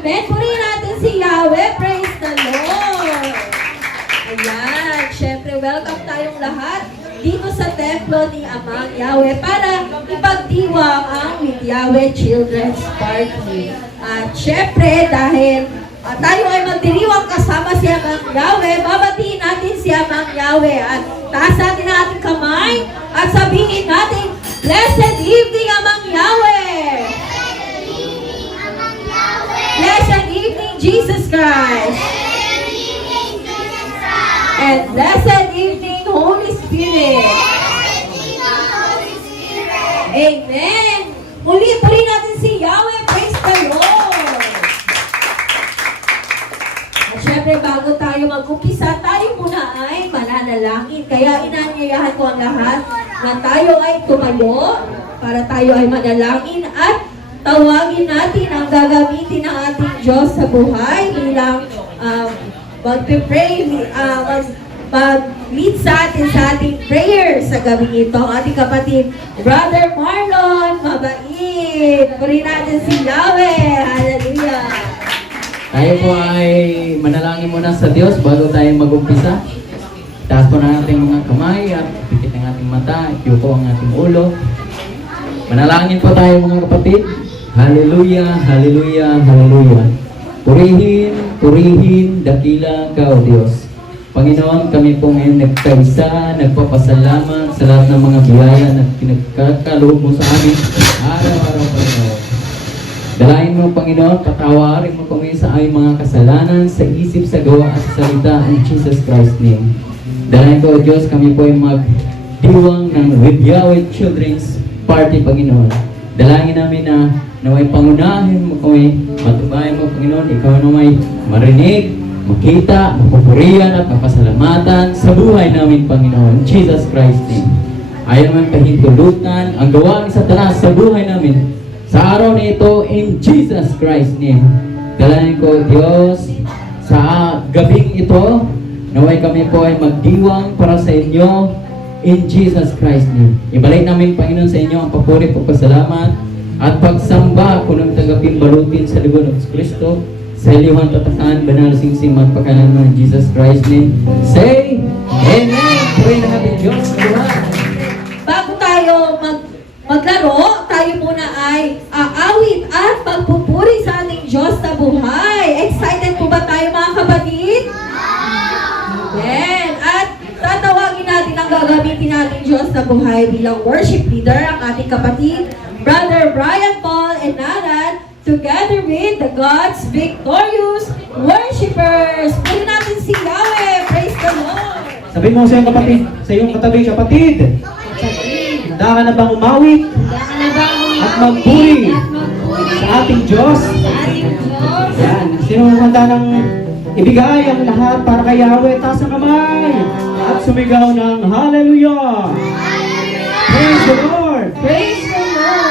Amen. Purihin natin si Yahweh. Praise the Lord. Ayan. Siyempre, welcome tayong lahat dito sa templo ni Amang Yahweh para ipagdiwang ang With Yahweh Children's Party. At siyempre, dahil tayo ay magdiriwang kasama si Amang Yahweh, babatiin natin si Amang Yahweh. At taas natin ang ating kamay at sabihin natin, Blessed evening, Amang Yahweh! Blessed evening, Jesus Christ! And blessed evening, Holy Spirit! Amen! Muli natin si Yahweh. Praise the Lord! At syempre, bago tayo mag-umpisa, tayo muna ay mananalangin. Kaya inanyayahan ko ang lahat na tayo ay tumayo para tayo ay manalangin at tawagin natin ang gagamitin ng ating Diyos sa buhay bilang mag-pray, mag-lead sa ating prayer sa gabing ito. Ang ating kapatid, Brother Marlon, mabait. Purihin natin si Yahweh. Hallelujah. Tayo po ay manalangin muna sa Diyos bago tayo mag-umpisa. Taas po na ating mga kamay at pikit ang ating mata, ipiyuko ang ating ulo. Manalangin po tayo mga kapatid. Hallelujah, hallelujah, hallelujah. Purihin, dakila ka o Diyos. Panginoon, kami po ngayon nagkaisa, nagpapasalamat sa lahat ng mga biyaya na pinagkakaloob mo sa amin araw-araw, Panginoon. Dalahin mo, Panginoon, patawarin mo kami sa aming mga kasalanan, sa isip, sa gawa, at sa salita, in Jesus Christ's name. Dalahin ko, O Diyos, kami po ay magdiwang ng With Yahweh Children's Party, Panginoon. Dalangin namin na naway pangunahin mo kami, matubayan mo, Panginoon, ikaw na may marinig, makita, mapupurihan at mapasalamatan sa buhay namin, Panginoon, Jesus Christ's name. Ayaw naman pahintulutan ang gawa ni Satanas sa buhay namin sa araw na ito, in Jesus Christ's name. Dalangin ko, Diyos, sa gabing ito, naway kami po ay magdiwang para sa inyo, in Jesus Christ's name. Ibalik namin, Panginoon, sa inyo ang papuri, pagpasalamat, at pagsamba kung nang tagapin balutin sa liwan ng Kristo, sa iliwan tatakan, banal singsing, magpakalan mo in Jesus Christ's name. Say, Amen! Pray na natin, Diyos. Bago tayo maglaro, tayo muna ay aawit at pagpupuri sa ating Diyos sa buhay. Excited po ba tayo mga kapatid? Amen! At tatawagin natin ang gagamitin natin Diyos sa buhay bilang worship leader, ang ating kapatid, Brother Brian Paul and Naran, together with the God's victorious worshipers. Puri natin si Yahweh. Praise the Lord! Sabi mo sa iyong kapatid, sa iyong katabing kapatid, handa ka na bang umawit at magpuri sa ating Diyos? Yan. Sino handa ng ibigay ang lahat para kay Yahweh? Taas ang kamay at sumigaw ng Hallelujah! Praise the Lord! Praise the Lord!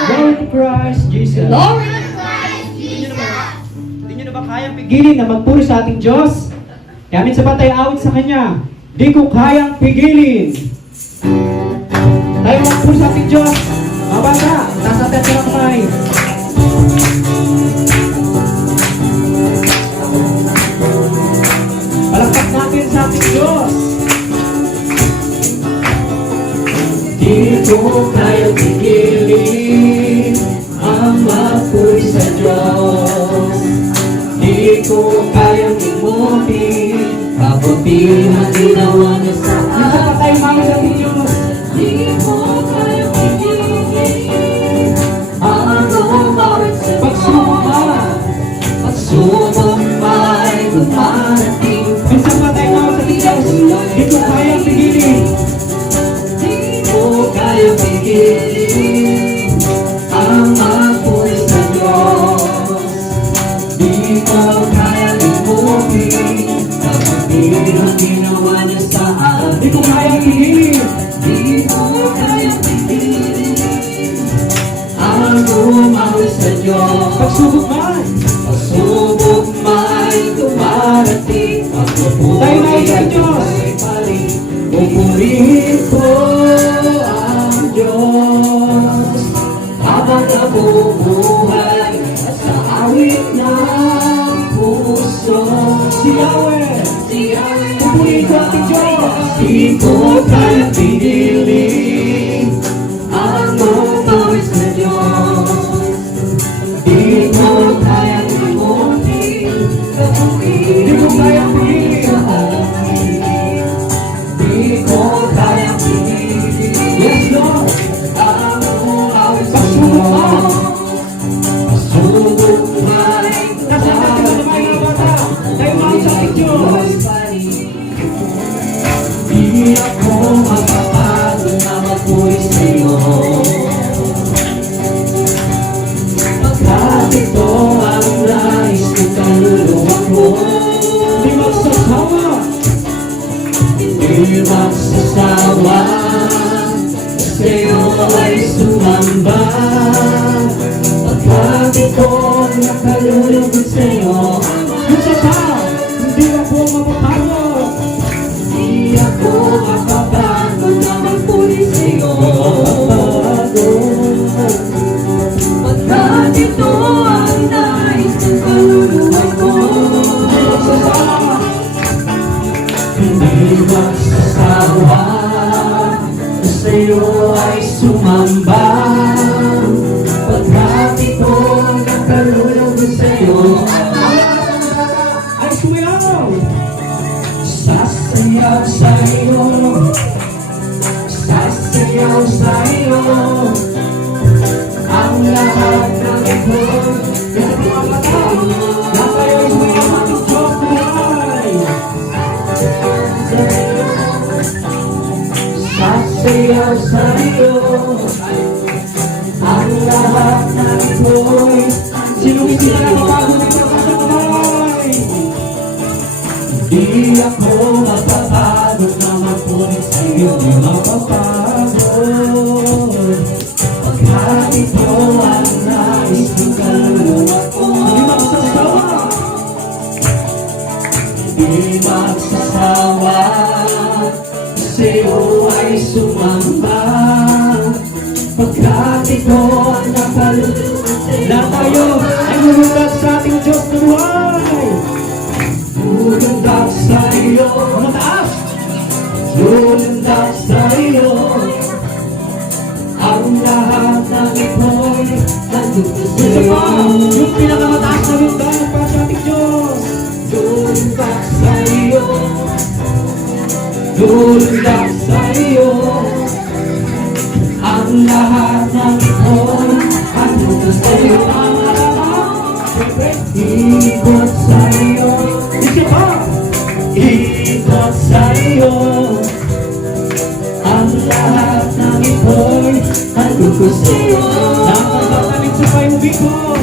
Glory to Christ Jesus! Glory! Hindi nyo na ba kayang pigilin na magpuri sa ating Diyos? Kaya minsan ba tayo awit sa Kanya? Di ko kayang pigilin. Tayo magpuri sa ating Diyos. Mabasa, taas natin sa kamay. Palakpak natin sa ating Diyos. Di ko kayang pigilin ang magpuri sa Diyos. Di ko kayang imutin kabutihan ginawa niya sa akin. Minsan pa tayo mga sa Diyos. Di ko kayang pigilin ang lumawit sa Diyos. Pagsubok may dumarating. Minsan pa tayo mga sa Diyos. Di ko kayang pigilin. Di ko kayang pigilin ang magpuri sa Diyos. Di ko kayang imutin kabutihan ginawa niya sa akin. Di ko kayang pigilin. Di ko kayang pigilin ang lumawit sa Diyos. Pagsubok may dumarating. Tayo na sa Diyos. Pupurihin ko ang Diyos habang nabubuhay at sa awit na Di magsasawa sa'yo ay sumamba. Pagkat ito'y nakalulugod sa'yo. Isa pa, hindi ako mapapagod. Di ako mapapagod na magpuli sa'yo. Pagkat ito ang nais ng kaluluwa ko. Hindi magsasawa sa'yo ay sumamba. Pagkat ito ang nakalulugod sa'yo. Ay sumayaw! Sasayaw sa'yo, sasayaw sa'yo, ang lahat ng ito. Kaya mga mata, na kayo'y sumayaw ng chocolate. Sasayaw sa'yo, ang lahat ng ito'y. Sinong hindi na nabago dito sa kamay? Di ako mapapagod na magpunit sa'yo, di mapapagod. Pagkat ito ang nais ng kaluluwa ko. Di magsasawa, di magsasawa, sa'yo ay sumamba. Pagkat ito ang nakaluluwa sa'yo. Lahat tayo ay lulundag sa ating Diyos na buhay. Lulundag sa iyo, mataas. Lulundag sa iyo, ang lahat ng ito'y nandito sa iyo. Yung pinakamataas na lulundag para sa ating Diyos. Lulundag sa iyo, lulundag sa iyo, ang lahat ng ito'y nandito sa iyo. Ikot sa iyo, isa pa. Ikot sa iyo, ang lahat ng ito'y nandito sa iyo. Nakakatalit sa payubi ko.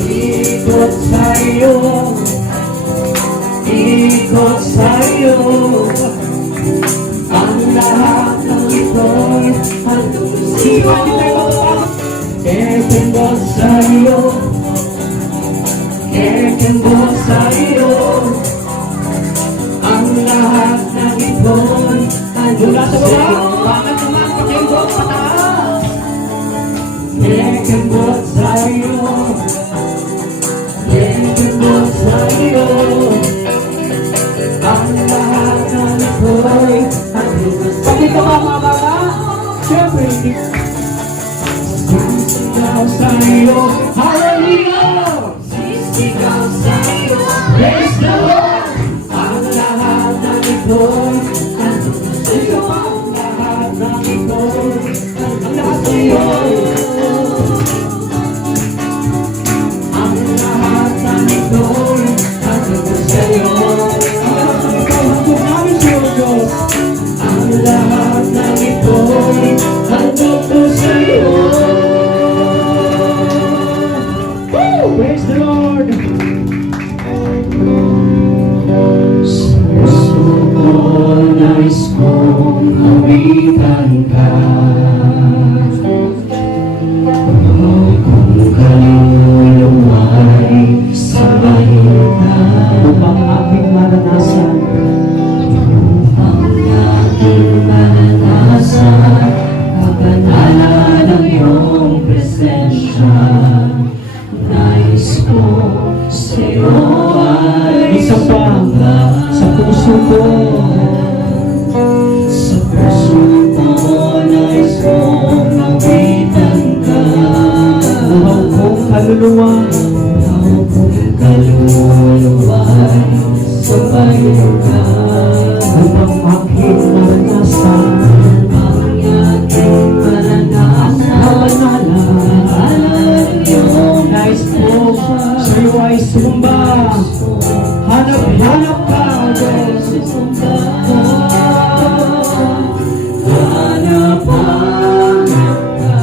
Ikot sa iyo, ikot sa iyo, ang lahat ng ito'y nandito sa iyo. Kekembot sa iyo, kekembot sa iyo, ang lahat ng ito'y nandito sa iyo. Bakit naman kekembot pataas? Kekembot sa iyo, kekembot sa iyo, ang lahat ng ito'y nandito sa iyo. Bakit ka ba mga bata? Siyempre hindi. Sisigaw sa iyo, hallelujah! Sisigaw sa iyo, praise the Lord! Ang lahat ng ito'y nandito sa iyo. Ang lahat ng ito'y nandito sa iyo. Ang lahat ng ito'y nandito sa iyo. Ang lahat ng ito'y handog namin sa iyo, Diyos. Ang lahat ng ito'y nandito sa iyo. Praise the Lord! Sa puso ko, nais kong awitan ka. Kung kaluluwa'y sabayin ka. Upang aking maranasan, upang aking maranasan, kapanalan ng iyong presensya. Nais ko sa'yo ay isa pa sa puso ko. Sa puso ko, nais kong awitan ka. Buhaw kong kaluluwa, buhaw kong kaluluwa, sabayan ka. Upang aking maranasan, upang aking maranasan, kapanalan yung nais ko sa'yo ay sumamba. Hanap-hanap ka, Diyos. Hanap-hanap ka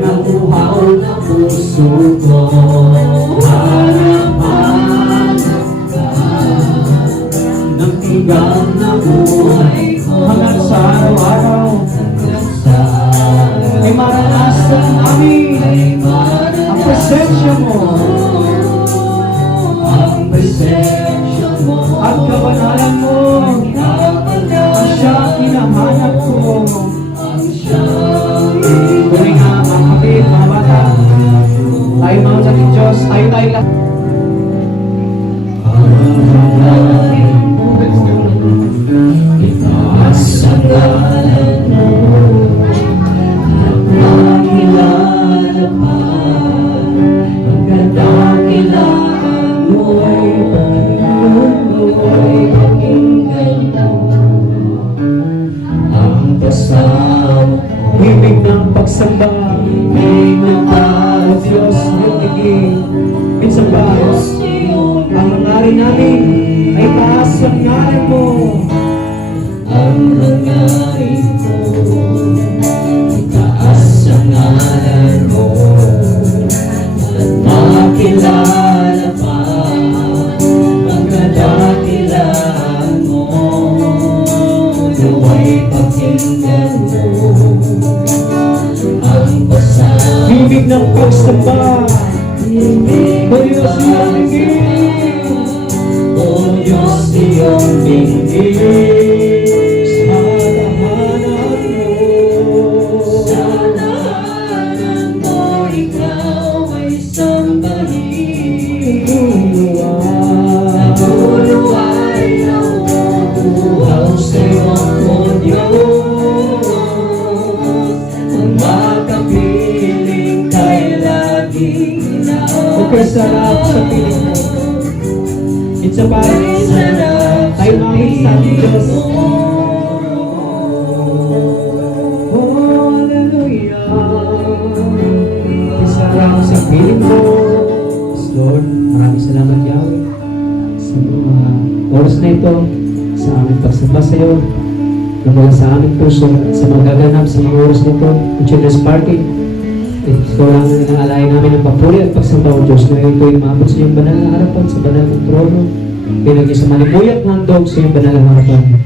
ng uhaw na puso ko. Hanap-hanap ka ng tigaw kasama mo. Himig ng pagsamba, Himig ng ang Diyos yung tigil. Minsan ba, ang hangarin namin ay taas ang ngalan mo. Ang hangarin ko, itaas ang ngalan mo, at makilala pa ang kadakilaan mo. Nawa'y pakinggan mo ang pasal. Himig ng pagsamba, Himig o Diyos yung tigil. O Diyos, iyong binigay Sa tahanan mo, sa tahanan mo, ikaw ay sambahin. Puno ay nabubuhaw sa'yo ako, Diyos. Ang makapiling kay laging Huwag kayo sarap sa piling mo. It's a parang tayo mahit sa ating Diyos. Oh, hallelujah. Isarap sa piling mo. Yes, Lord, maraming salamat, Yahweh, sa mga oras na ito, sa aming pagsamba sa iyo, lumala sa aming puso, sa mga gaganap sa mga oras na ito, ang Children's Party. Ito lang ang inaalayan namin ng papuri at pagsamba o Diyos na ito ay maabot sa iyong banal na harapan, sa banal ng trono. Pinagay sa malibuyat ng handog sa iyong banal na harapan.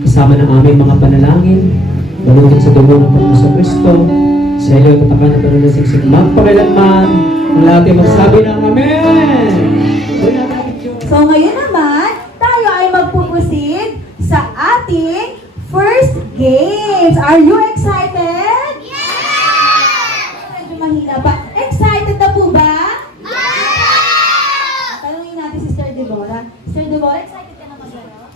Kasama ng aming mga panalangin, balutid sa dugo ng Panginoon sa Kristo, sa iyo ay katakan na pananasingsing magpakailanman, ang lahat ay magsabi ng Amen! So ngayon naman, tayo ay magpupusid sa ating first games. Are you excited? Medyo mahina pa. Excited na po ba? Tanungin natin si Sister Deborah. Sister Deborah, excited ka na maglaro?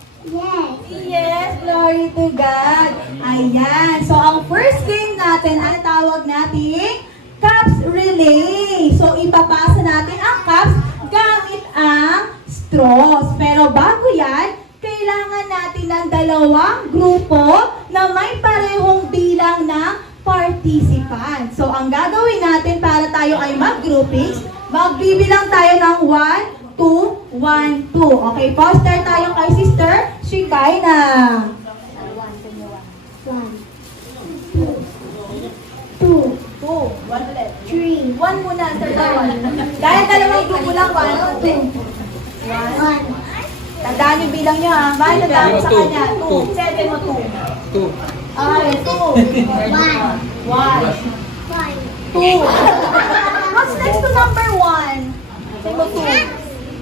Yes, glory to God. Ayan. So, ang first game natin, ang tawag natin, cups relay. So, ipapasa natin ang cups gamit ang straws. Pero bago yan, kailangan natin ng dalawang grupo na may parehong bilang ng participant. So, ang gagawin natin para tayo ay mag-groupings, magbibilang tayo ng 1, 2, 1, 2. Okay, po, start tayo kay Sister Shekinah. 2, 1 ulit. 3, 1 muna, start tayo. Dahil dalawang grupo lang, 1, 2. 1. Tandaan yung bilang nyo ha. Mahal tandaan mo sa kanya. 2. 7 mo 2. 2. Ay, 2. 1. 2. What's next to number 1? Say mo 2.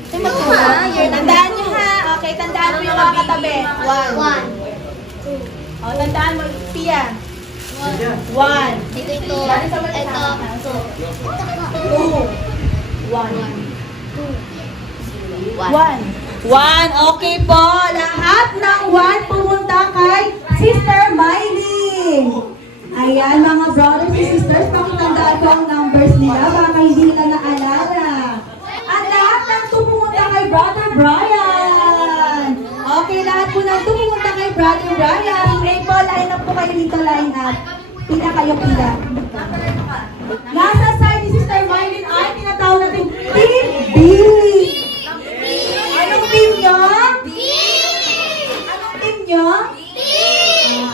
Say mo 2. Tandaan nyo ha. Okay, tandaan mo yung mga katabi. 1. O, tandaan mo. Pia. 1. 2. 1. 1. Okay po. Lahat ng 1 pumunta kay Sister Miley. Ayan, mga brothers and sisters, pakitandaan ko ang numbers nila. Baka hindi nila naalala. At lahat ng 2 pumunta kay Brother Brian. Okay, lahat po ng 2 pumunta kay Brother Brian. Okay po, line up po kayo dito, line up. Pila kayo, pila. Nasa side ni Sister Miley ay tinatawag natin Team B. Anong team nyo? Anong team nyo?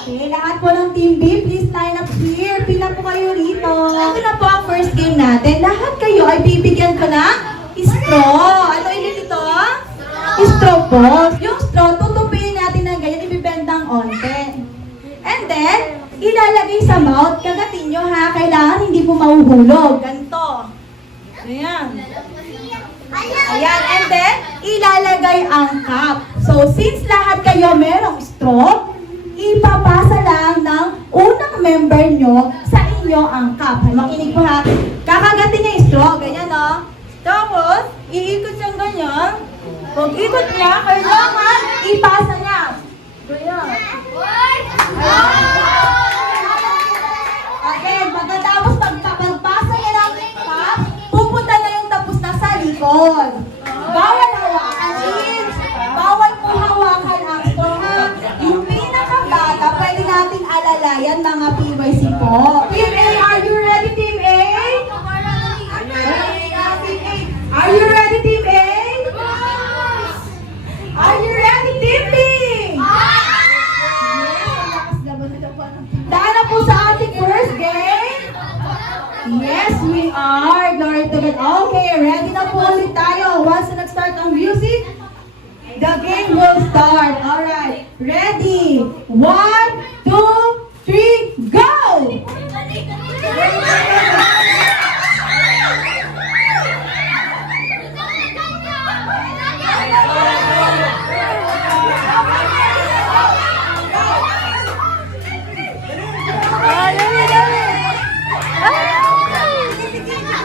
Okay, lahat po ng Team B, please line up here. Pila po kayo rito. Ito na po ang first game natin. Lahat kayo ay bibigyan ko ng straw. Ano ulit ito? Straw po. Yung straw, tutupin natin ng ganyan, ibibendang onte. And then, ilalagay sa mouth. Kagatin nyo ha, kailangan hindi po mahuhulog. Ganito. Ayan. Ayan, and then, ilalagay ang cup. So, since lahat kayo merong straw, ipapasa lang ng unang member nyo sa inyo ang cup. Makinig po ha. Kakagatin niya yung straw, ganyan no? Tapos, iikot siyang ganyan. Pag ikot niya, kailangan ipasa niya. Ganyan. Again, pagkatapos pagpasa niya ng cup, pupunta na yung tapos na sa likod. Bawal hawakan, kids. Bawal po hawakan ang straw ha. Yung pinakabata, pwede natin alala Yan mga PYC po. Team A, are you ready, Team A? Are you ready, Team A? Are you ready, Team B? Dahil na po sa ating first game. Yes, we are. Glory to God. Okay, ready na po ulit tayo. Once na nag-start ang music, the game will start. Alright, ready? 1, 2, 3, go!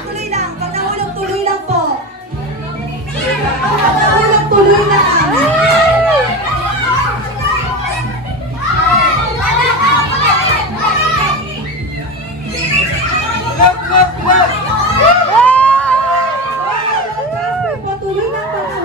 Tuloy lang. Pag nahulog, tuloy lang po. Pag nahulog, tuloy lang. Patuloy lang,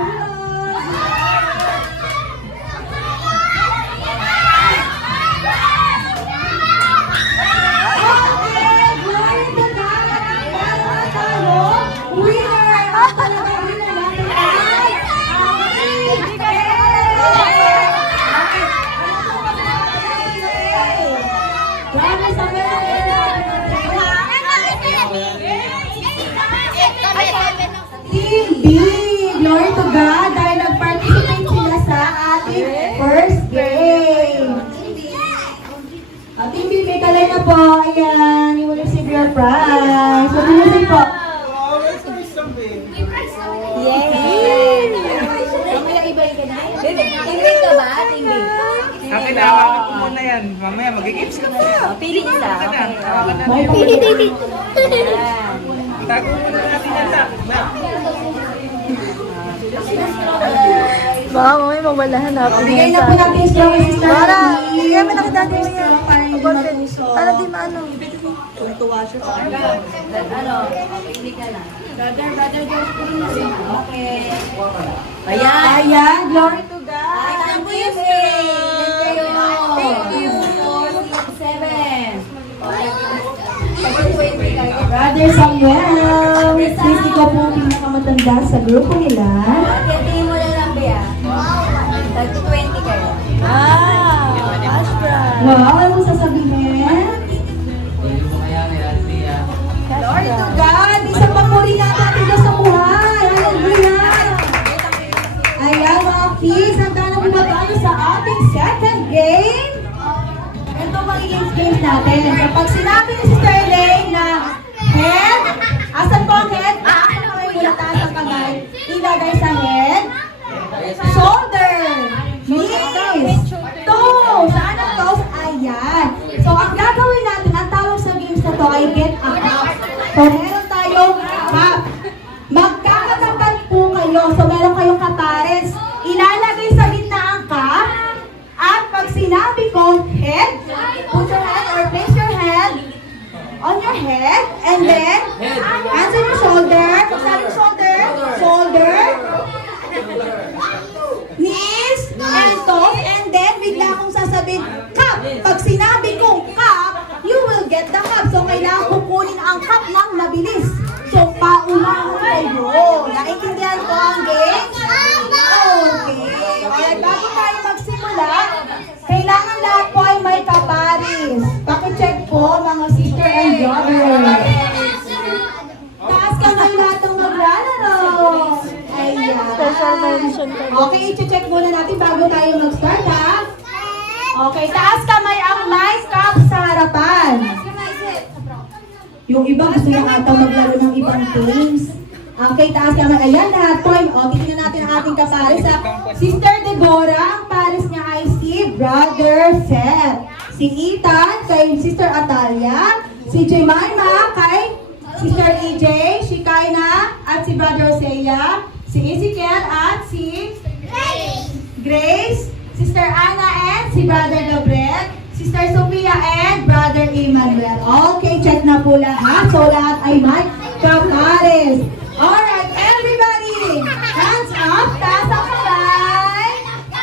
Team B, glory to God, dahil nag-participate sila sa ating first game. Team B, may kalay na po. Ayan, you will receive your prize. Mag-music po. Yay! Mamaya iba-iba na. Tingin ka ba? Tingin. Akin na, hawakan ko muna yan. Mamaya, mag-gips ka pa. Pili isa. Hawakan na. Pili. Tago muna natin yan sa. Baka mamaya mawalahan na. Bigay na po natin yung straw, Sister Para, Annie. bigyan mo na kita din Straw yan. para hindi About magusto. Para di maano. Tuntua siya sa kanya. Pili ka lang. Brother, okay. Ayan, glory to God. Thank you, Thank you. 7. Brother Samuel, please ikaw po ang pinakamatanda sa grupo nila. Tingin mo na lang, Bea. Tag 20 kayo. Cash prize. Wow, ano mo sasabihin? Glory to God! Isang papuri natin dito sa buhay! Hallelujah! Ayan mga kids, handa na muna tayo sa ating second game. Ito magiging games natin. Kapag sinabi ni Sister Elaine na head, asan po ang head? Asan po kayo mula taas ang kamay? Ilagay sa head. Shoulder. Knees. Toes. Saan ang toes? Ayan. So, ang gagawin natin, ang tawag sa games na to ay get a cup. So, meron tayong cup. Magkakatapat po kayo. So, meron kayong kapares. Ilalagay sa gitna ang cup. At pag sinabi ko, head, put your hand or place your head on your head. And then, hands on your shoulder. Pag sabi yung shoulder, shoulder. Knees and toes. And then, bigla akong sasabihin, cup. Pag sinabi kong cup, you will get the cup. So, kailangan kukunin ang cup ng mabilis. So, paunahan kayo. Naintindihan ko ang game? Okay. Alright, bago tayo magsimula, kailangan lahat po ay may kaparis. Pakicheck po, mga sister and brother. Taas kamay lahat ng maglalaro. Ayan. Special mention ka. Okay, i-check muna natin bago tayo mag-start, ha? Okay, taas kamay ang may cup sa harapan. Yung iba gusto niya ata maglaro ng ibang games. Okay, taas kamay. Ayan, lahat po. O, tingnan natin ang ating kapares. Sister Deborah, ang pares niya ay si Brother Seth. Si Ethan kay Sister Atalia. Si Jemima kay Sister EJ. Si Kaina at si Brother Seiya. Si Ezekiel at si Grace. Sister Anna and si Brother Gabriel. Sister Sophia and Brother Emmanuel. Okay, check na po lahat. So, lahat ay may kapares. Alright, everybody! Hands up! Taas ang kamay!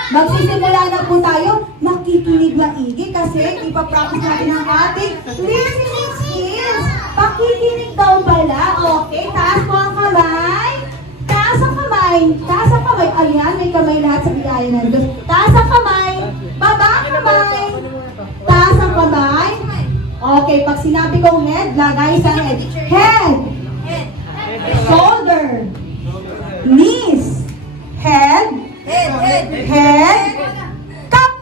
Magsisimula na po tayo. Makikinig maigi kasi ipapractice natin ang ating listening skills. Pakikinig daw pala. Okay, taas mo ang kamay. Taas ang kamay. Taas ang kamay. Ayan, may kamay lahat sa biyaya ng Diyos. Taas ang kamay. Baba ang kamay. Taas ang kamay. Okay, pag sinabi kong head, lagay sa head. Head. Shoulder. Knees. Head. Head. Cup.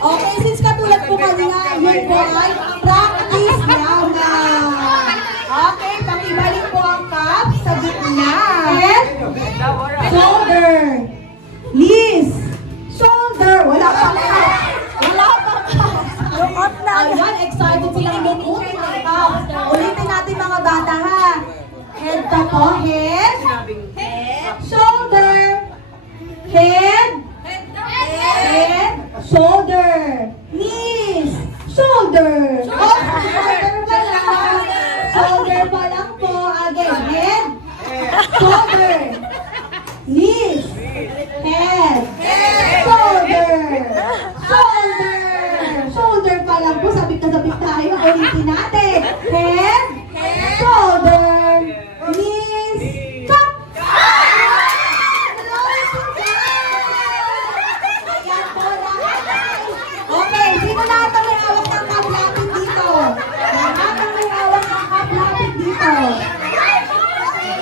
Okay, since katulad po kanina, yun po ay practice lamang. Okay, pakibalik po ang cup sa gitna. Head, shoulder, knees, shoulder. Wala pang cup. Wala pang cup. Ayan, excited silang lumutin ng cup. Ulitin natin mga bata ha. Head pa po, head, shoulder, head, head, shoulder, knees, shoulder. Oh, shoulder pa lang. Shoulder pa lang po. Again, head, shoulder, knees, head, shoulder, shoulder. Shoulder pa lang po. Sabik na sabik tayo. Ulitin natin. Head, shoulder, knees, cup. Ayan po lahat. Okay, sino lahat ang may hawak ng cup? Lapit dito. Lahat ang may hawak ng cup? Lapit dito.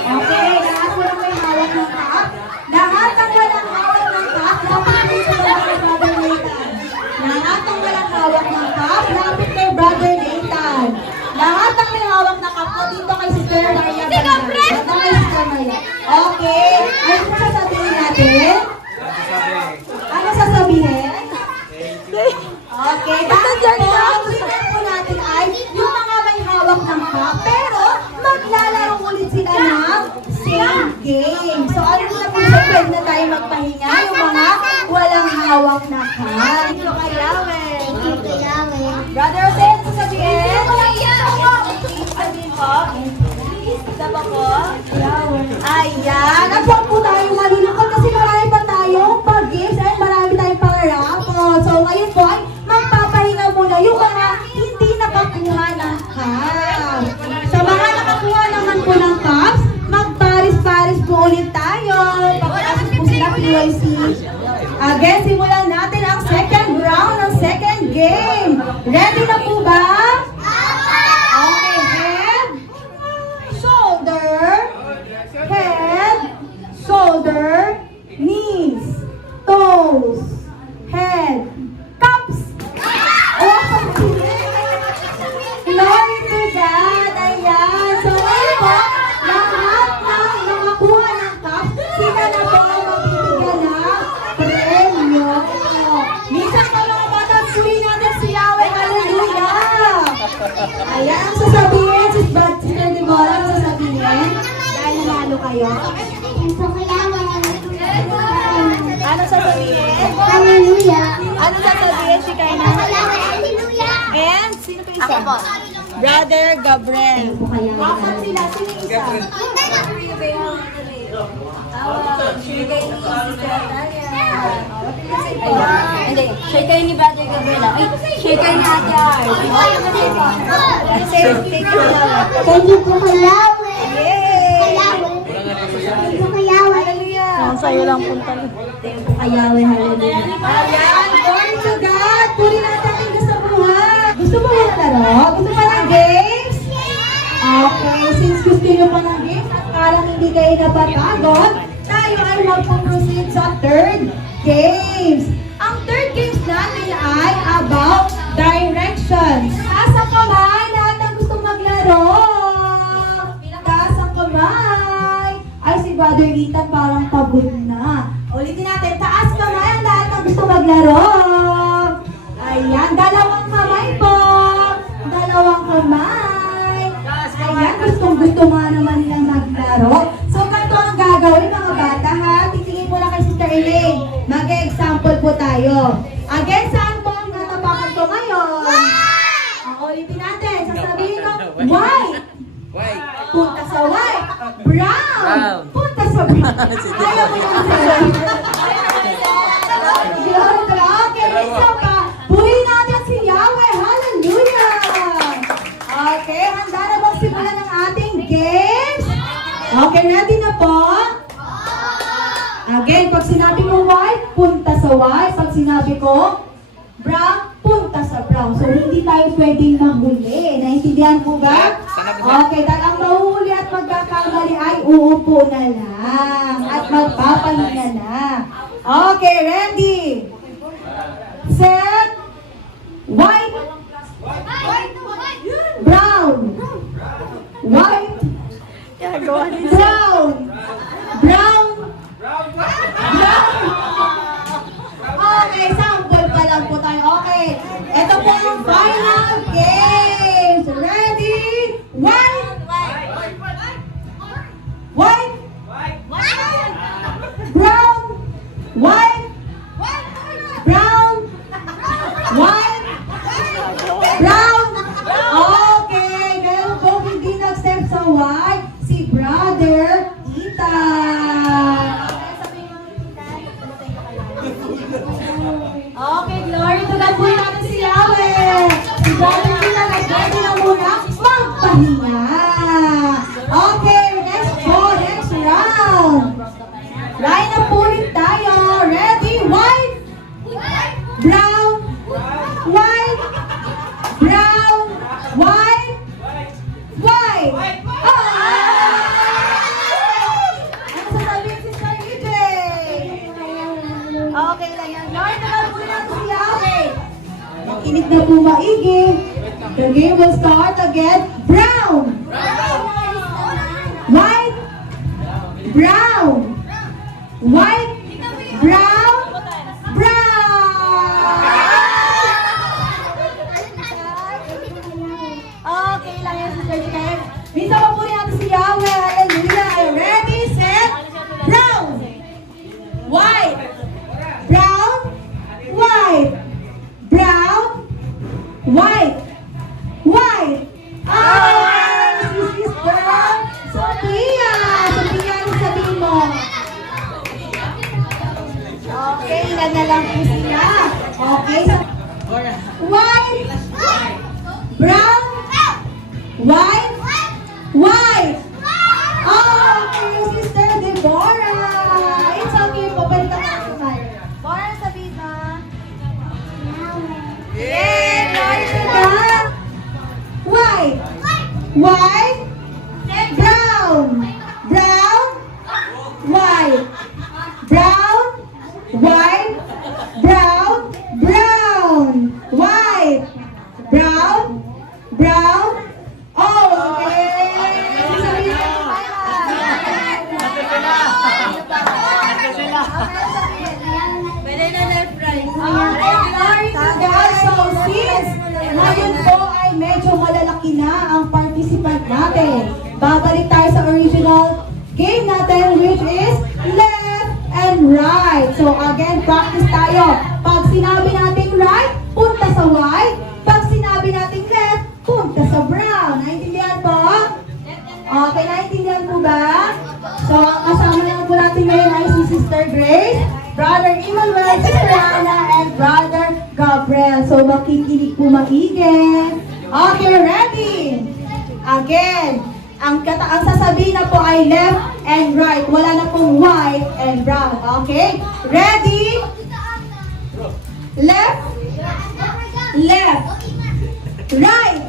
Okay, lahat po ang may hawak ng cup. Lahat ang walang hawak ng cup, lapit dito sa mga Brother Nathan. Lahat ang walang hawak ng cup, lapit kay Brother Nathan. Lahat ang may hawak na cup po dito kay Sister Maria. Dito kay Sister Maria. Okay, ano sasabihin natin? Ano sasabihin? Okay, dahil po, ang winner po natin ay yung mga may hawak ng cup, pero maglalaro ulit sila ng same game. So, ano na po siya, pwede na tayo magpahinga, yung mga walang hawak na cup. Dito kay Yahweh. Brother Jose, ano sasabihin? Sabihin po? Isa pa po? Ayan. Agwag po tayo malunakot kasi marami pa tayong pag-games at marami tayong pang-raffle. So, ngayon po ay magpapahinga muna yung mga hindi nakakuha ng cup. Sa mga nakakuha naman po ng cups, magparis-paris po ulit tayo. Pagkatapos po sila PYC. Again, simulan natin ang second round ng second game. Ready na po ba? Okay, head, shoulder, head, shoulder, knees, toes, head, cups. Oh, glory to God. Ayan. So, ngayon po, lahat ng nakakuha ng cups, sila na po ang magbibigyan ng premyo. Minsan pa mga bata, tuloy natin si Yahweh. Hallelujah! Ayan, ang sasabihin, Sister Deborah, ang sasabihin, dahil nanalo kayo. Ano sasabihin? Hallelujah. Ano sasabihin, si Kaina? Hallelujah. And, sino pa isa? Brother Gabriel. Apat sila, sino yung isa? Hindi, share kayo ni Brother Gabriela. Ay, share kayo ni Ate Ars. Thank you po kay Yahweh. Thank you kay Yahweh. Hallelujah. Ang sayo lang punta. Thank you kay Yahweh. Hallelujah. Ayan, glory to God. Puri natin ang gusto buhat. Gusto mo yung laro? Gusto mo ng games? Okay, since gusto nyo pa ng games at parang hindi kayo napatagod, tayo ay magpo-proceed sa third games. Ang third games natin ay about directions. Taas ang kamay, lahat ng gustong maglaro. Taas ang kamay. Ay, si Brother Ethan parang pagod na. Ulitin natin, taas kamay ang lahat ng gustong maglaro. Ayan, dalawang kamay po. Dalawang kamay. Ayan, gusto nga naman nilang maglaro. So, ganito ang gagawin mga bata ha. Titingin mo lang kay Sister Elaine. Mag-example po tayo. Again, saan po ang natapakan ko ngayon? Ulitin natin. Sasabihin ko, why? sa white. Brown. Punta sa brown. Ayaw mo yung sila. Okay, isa pa. Purihin natin si Yahweh. Hallelujah. Okay, handa na bang simulan ng ating games? Okay, ready na po? Again, pag sinabi ko white, punta sa white. Pag sinabi ko brown, punta sa brown. So, hindi tayo pwedeng mahuli. Naintindihan po ba? Okay, dahil ang mahuhuli at magkakamali ay uupo na lang. At magpapahinga na. Okay, ready? Set. White. Brown. White. Ginagawa ni Brown. Brown. Okay, sample pa lang po tayo. Okay, ito po ang final game. So, ready? White. White. Brown. White. Brown. White. Brown. Okay, ganun po hindi nag-step sa white. Si Brother Ethan. Okay, glory to God. Puri natin si Yahweh. Si Brother Ethan, nag-ready na muna. Magpahinga. Okay, next po, next round. Line up po rin tayo. Ready? White. Brown. White. Brown. White. White. Ano sasabihin si Sir EJ? Okay lang yan. Lord, nakalunin natin si Yahweh. Makinig na po maigi. The game will start again. Brown. White. Brown. White. Brown. Okay lang yan si Sir EJ. Minsan pa po rin natin si Yahweh. Hallelujah. Ready, set, brown. White. Brown. White. Brown. White. White. Ah, si Sister Sophia. Sophia, ano sabihin mo? Okay, ilan na lang po sila. Okay, so white. Brown. White. White. Okay, Sister Deborah. It's okay po, pwede ka na sumay. Bora, sabihin mo. Yay! Glory to God. White. White. Brown. Brown. White. Brown. White. Brown. Brown. White. Brown. Brown. Oh, okay. Sabihin mo. Pwede na left right. Glory to God. So, since ngayon po ay medyo malalaki na ang participant natin, babalik tayo sa original game natin, which is left and right. So, again, practice tayo. Pag sinabi natin right, punta sa white. Pag sinabi natin left, punta sa brown. Naintindihan po? Okay, naintindihan po ba? So, ang kasama lang po natin ngayon ay si Sister Grace, Brother Emmanuel, Sister Anna, and Brother Gabriel. So, makikinig po maigi. Okay, ready? Again, ang sasabihin na po ay left and right. Wala na pong white and brown. Okay? Ready? Left. Left. Right.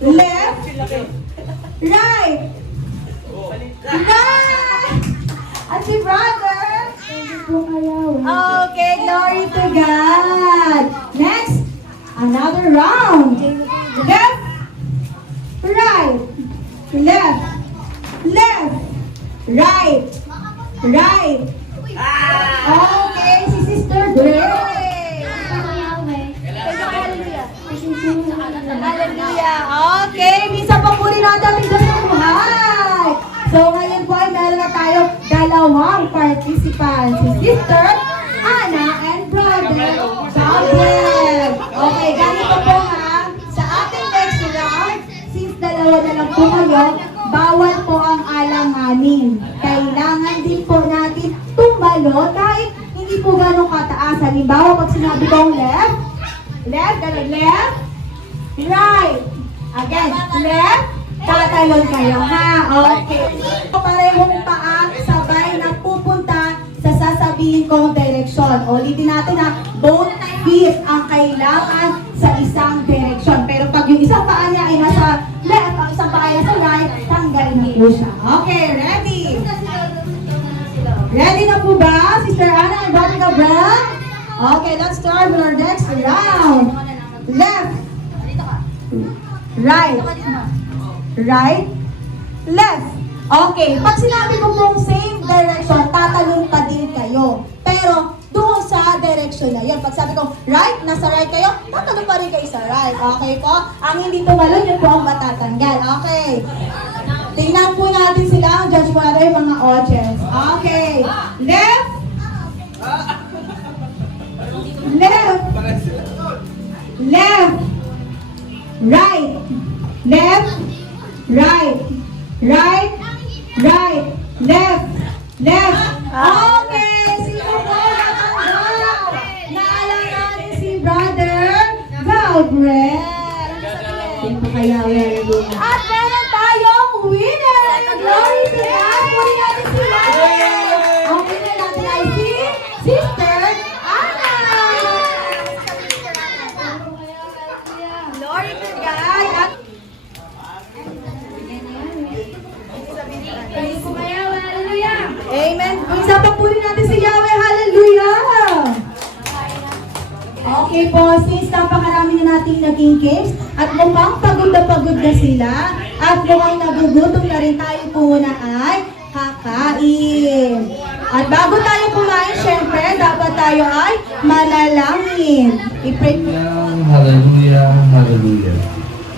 Left. Right. Right. At si brother. Okay, glory to God. Next, another round. Left. Right. Left. Left. Right. Right. Okay, si Sister Grace. Hallelujah. Okay, minsan pa po rin natin ang Diyos ng buhay. So, ngayon po ay meron na tayo dalawang participants. Si Sister Anna and Brother Gabriel. Okay, ganito po ha. Sa ating next round, since dalawa na lang po kayo, bawal po ang alanganin. Kailangan din po natin tumalon kahit hindi po ganun kataas. Halimbawa, pag sinabi kong left, ganun, left, right. Again, left, tatalon kayo, ha? Okay. Parehong paa, sabay na pupunta sa sasabihin kong direksyon. Ulitin natin ha, both feet ang kailangan sa isang direksyon. Pero pag yung isang paa niya ay nasa left, ang isang paa ay nasa right, tanggalin na po siya. Okay, ready? Ready na po ba, Sister Anna and Brother Gabriel? Okay, let's start with our next round. Left, right, right, left. Okay, pag sinabi ko pong same direction, tatalon pa din kayo. Pero doon sa direction na yun. Pag sabi ko right, nasa right kayo, tatalon pa rin kayo sa right. Okay po? Ang hindi tumalon, yun po ang matatanggal. Okay. Tingnan po natin sila, ang judge po natin yung mga audience. Okay. Left. Left. Left. Right. Left. Right. Right. Right. Left. Left. Okay. Sino po natanggal? Naalala si Brother Gabriel. Sino pa kaya? At meron tayong winner! Glory to God! Muli natin sila! Ang winner natin ay si Sister Anna! Glory to God! At Amen! Isa pa puri natin si Yahweh! Hallelujah! Okay po, since napakarami na nating naging games at mukhang pagod na sila at mukhang nagugutom na rin tayo po na ay kakain. At bago tayo kumain, syempre, dapat tayo ay manalangin. I-pray po. Hallelujah, hallelujah.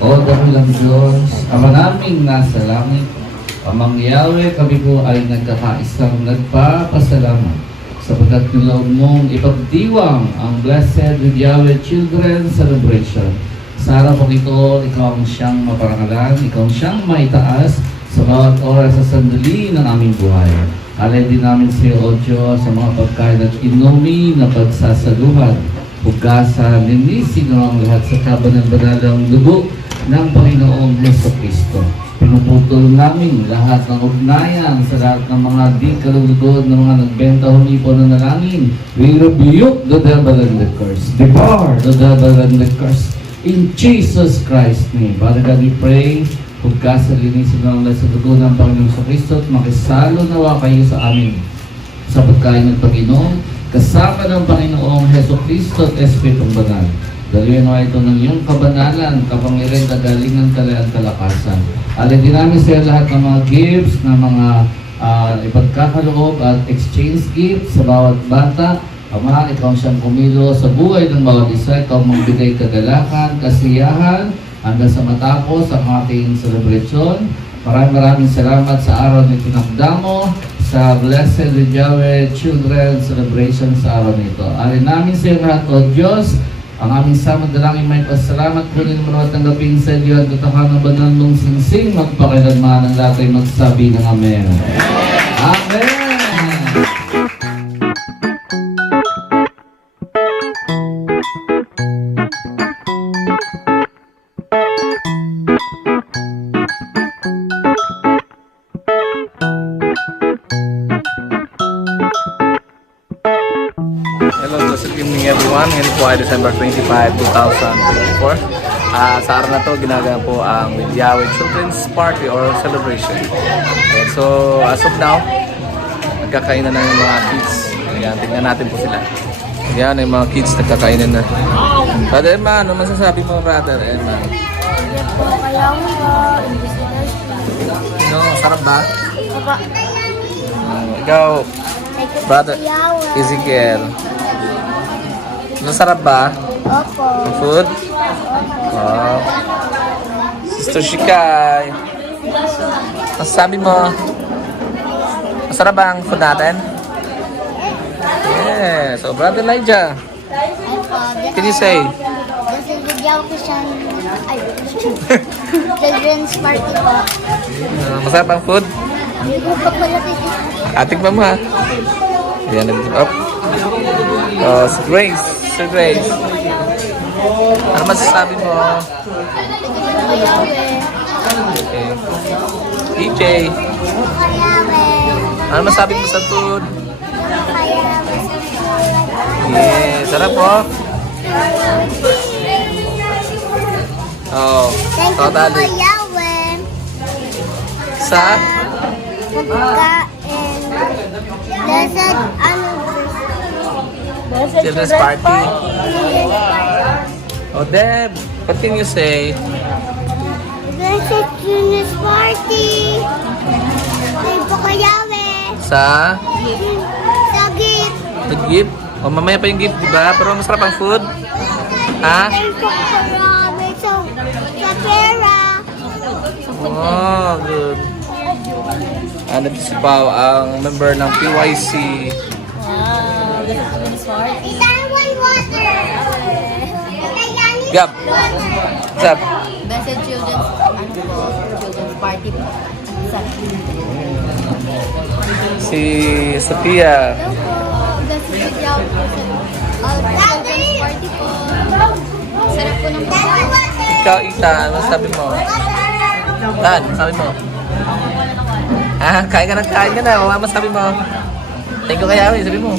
O dakilang Diyos, Ama naming nasa langit, Amang Yahweh, kami po ay nagkakaisang nagpapasalamat sapagkat nilaw mong ipagdiwang ang Blessed with Yahweh Children Celebration. Sa araw po ito, ikaw ang siyang maparangalan, ikaw ang siyang maitaas sa bawat oras sa sandali ng aming buhay. Alay din namin sa iyo, O Diyos, sa mga pagkain at inumin na pagsasaluhan, hugasan, linisin ang lahat sa kabanal-banalang dugo ng Panginoong Jesucristo. Pinuputol namin lahat ng ugnayan sa lahat ng mga di kalugod ng mga nagbenta humipo ng nalangin. We rebuke the devil and the curse. Depart the devil and the curse. In Jesus Christ's name. Father God, we pray, hugasan, linisin ng lahat sa dugo ng Panginoong Jesucristo at makisalo nawa kayo sa amin sa pagkain ng Panginoon kasama ng Panginoong Jesucristo at Espiritong Banal. Dalawin mo ito ng iyong kabanalan, kapangyarihan, kagalingan, kalayaan, kalakasan. Alin din namin sa lahat ng mga gifts, ng mga ipagkakaloob at exchange gifts sa bawat bata. Ama, ikaw siyang kumilo sa buhay ng bawat isa. Ikaw magbigay kagalakan, kasiyahan, hanggang sa matapos ang ating celebration. Maraming salamat sa araw na tinakda mo sa Blessed with Yahweh Children Celebration sa araw nito. Alin namin sa lahat, O Diyos, ang aming samang dalangin may pasalamat po rin mo at tanggapin sa iyo at katakan ng banal mong singsing magpakilanman ang lahat ay magsabi ng Amen. Amen! Hello, good evening everyone. Ngayon po ay December 25, 2024. Sa araw na to, ginagawa po ang with Yahweh Children's Party or Celebration. Okay, so as of now, nagkakainan na yung mga kids. Ayan, tingnan natin po sila. Ayan, yung mga kids nagkakainan na. Brother Emma, ano masasabi mo, Brother Emma? No, sarap ba? Ikaw, Brother Ezekiel. Masarap ba? Opo. Ang food? Wow. Sister Shikai. Masasabi mo? Masarap ba ang food natin? Yeah. So, Brother Elijah, can you say? This is the Christian. Children's party po. Masarap ang food? Hindi ko pa pala Atik pa mo ha. Ayan, nag-zip up. Si Grace. Si Grace. Ano masasabi mo? Okay. EJ. Ano masasabi mo sa food? Yeah, sarap po. Oh, Thank you po totally. Yahweh. Sa? Pagkain. Blessed, Children's party. Oh, Deb, what can you say? Blessed Children's party. Thank you po Yahweh. Sa? Sa gift. With gift? O, mamaya pa yung gift, di ba? Pero masarap ang food. Ha? Thank you po Yahweh. Sa pera. Oh, good. Ano si Pao, ang member ng PYC. Taiwan water. Gab, what's up? Blessed Children's Party po. Si Sophia. Blessed Children's Party po. Sarap po ng Ikaw, Ita, ano sabi mo? Tan, sabi mo? Ah, kain ka na. Wala masabi mo. Thank you kaya, sabi mo.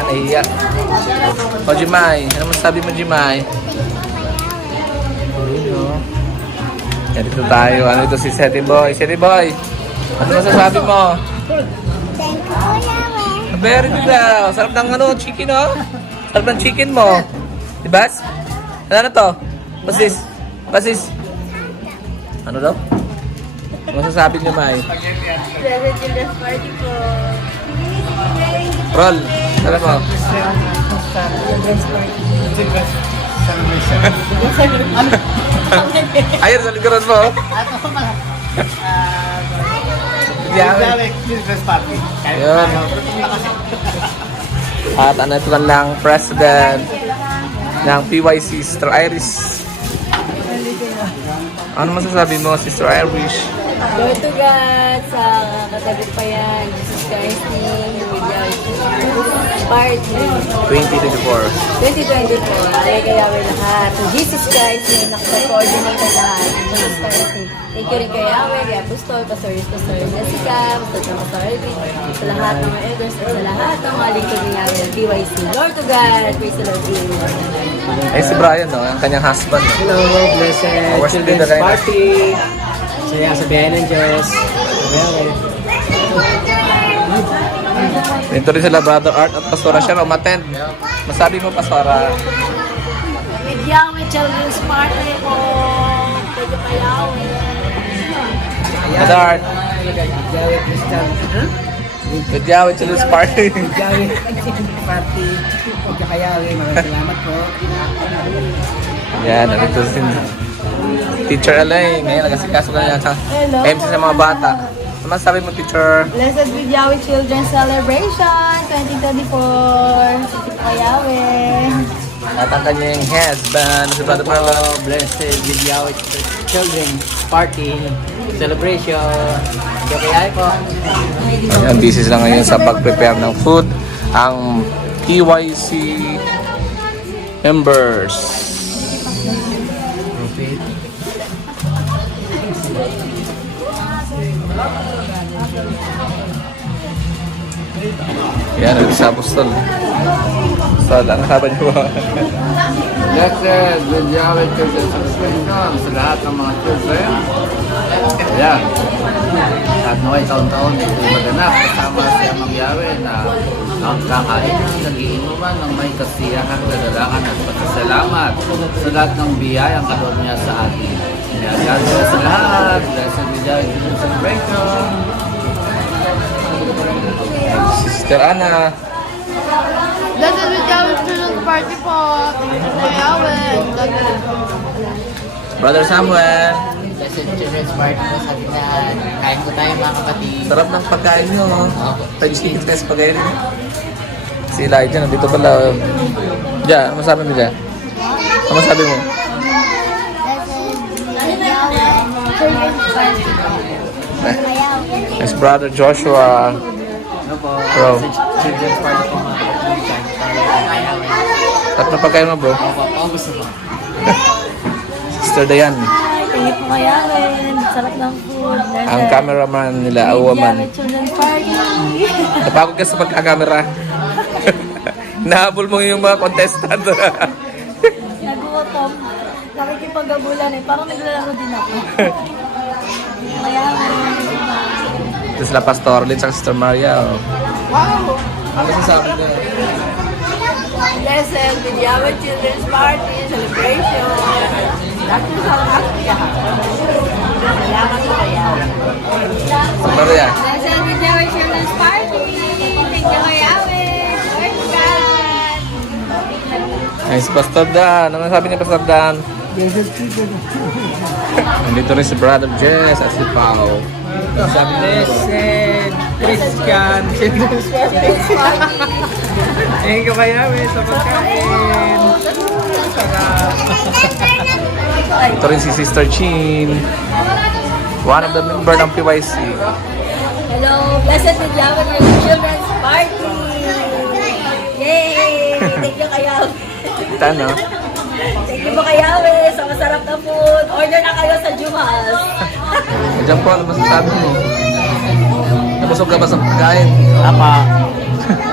Ano, iya. O, Jimay. Ano masabi mo, Jimay? Yan, dito tayo. Ano ito si Seti Boy? Seti Boy, ano masasabi mo? Thank you po Yahweh. Very good daw. Sarap ng ano, chicken, oh. Sarap ng chicken mo. Diba? Ano to? Basis. Ano daw? Ano masasabi niyo, May? Blessed Children's Party po. Roll. Ano mo? Ayun, sa likuran mo. Yawek. Yun. At ano ito lang president ng PYC, Sister Iris. Ano masasabi mo, Sister Irish? Glory to God sa katagumpayan. Jesus Christ ni Party 2024. 2024. Ay kayawin lahat. Jesus Christ yung nakapag-coordinate lahat. Jesus Christ ni. Thank you rin kay Yahweh, kay Apostol, Pastor Jessica, Pastor Elvin, sa lahat ng mga elders, at sa lahat ng mga lingkod ni Yahweh, PYC. Lord to God, praise the Lord. Eh si Brian, no? Ang kanyang husband. No? Hello, Blessed Ours Children's din na rin. Party. Saya sa biyahe ng Diyos. Dito rin sila, Brother Art at Pastora siya, umattend. Masabi mo, Pastora? With Yahweh Children's Party po. Thank you kay Yahweh. Brother Art. Yahweh Christian. With Yahweh Children's Party. Yahweh Party. Pagkakayawin, maraming salamat po. Yan, nandito si Teacher Alain. Ngayon, nagasikaso ka na sa MC sa mga bata. Ano masasabi mo, Teacher? Blessed with Yahweh Children's Celebration 2024. Thank you kay Yahweh. At ang kanyang husband, si Brother Marlon. Hello, Blessed with Yahweh Children's Party Celebration. Kaya po. Ayan, busy sila ngayon sa pag-prepare ng food. Ang PYC members. Yan, nandito sa Apostol. Ano sabi niyo ba? Blessed with Yahweh Children's Celebration sa lahat ng mga children. Ayan. At naway taon-taon ito maganap kasama si Amang Yahweh na ang kakainan, nagiinuman ng may kasiyahan, kadalangan at pagkasalamat sa lahat ng biyayang kaloob niya sa atin. Ayan, God bless sa lahat. Blessed with Yahweh Children's Celebration. Sister Ana. Blessed with Yahweh Children's Party po. Thank you kay Yahweh. Brother Samuel. Blessed Children's Party po sa Binaan. Kain ko tayo mga kapatid. Sarap ng pagkain nyo. French chicken sa spaghetti. Si Elijah, nandito pala. Ja, ano masabi mo dyan? Ano masabi mo? Blessed His brother Joshua. Bro. Children's party po mga kapatid. Sarap na pagkain mo, bro. Gusto mo. Sister Dayan. Thank you po kay Yawen. Sarap ng food. Ang cameraman nila, a woman. Children's party. Napagod ka sa pagkakamera. Nahabol mo yung mga contestant. Nagutom. Nakikipagabulan eh. Parang naglalaro din ako. Mayaman. Ito sila Pastor Lynn sa Sister Maria. Oh. Wow! Ano sasabi niya? Lesson with Yawen Children's Party celebration. Dati sa Africa. Salamat po kay Yawen. Sister Maria. Lesson with Yawen Children's Party. Thank you kay Yawen. Work God. Ay, si Pastor Dan. Ano sabi niya, Pastor Dan? Nandito rin si Brother Jess at si Pao. Sabi niya, Blessed Christian Children's Party. Thank you kay Yahweh sa pagkain. ito rin si Sister Chin. One of the member ng PYC. Hello, blessed with Yawen Children's Party. Yay! Thank you kay Yawen. Tano? Thank you po kay Yawen sa masarap na food. Order na kayo sa Jumas. Diyan po, ano masasabi mo? Nabusog ka ba sa pagkain? Apa.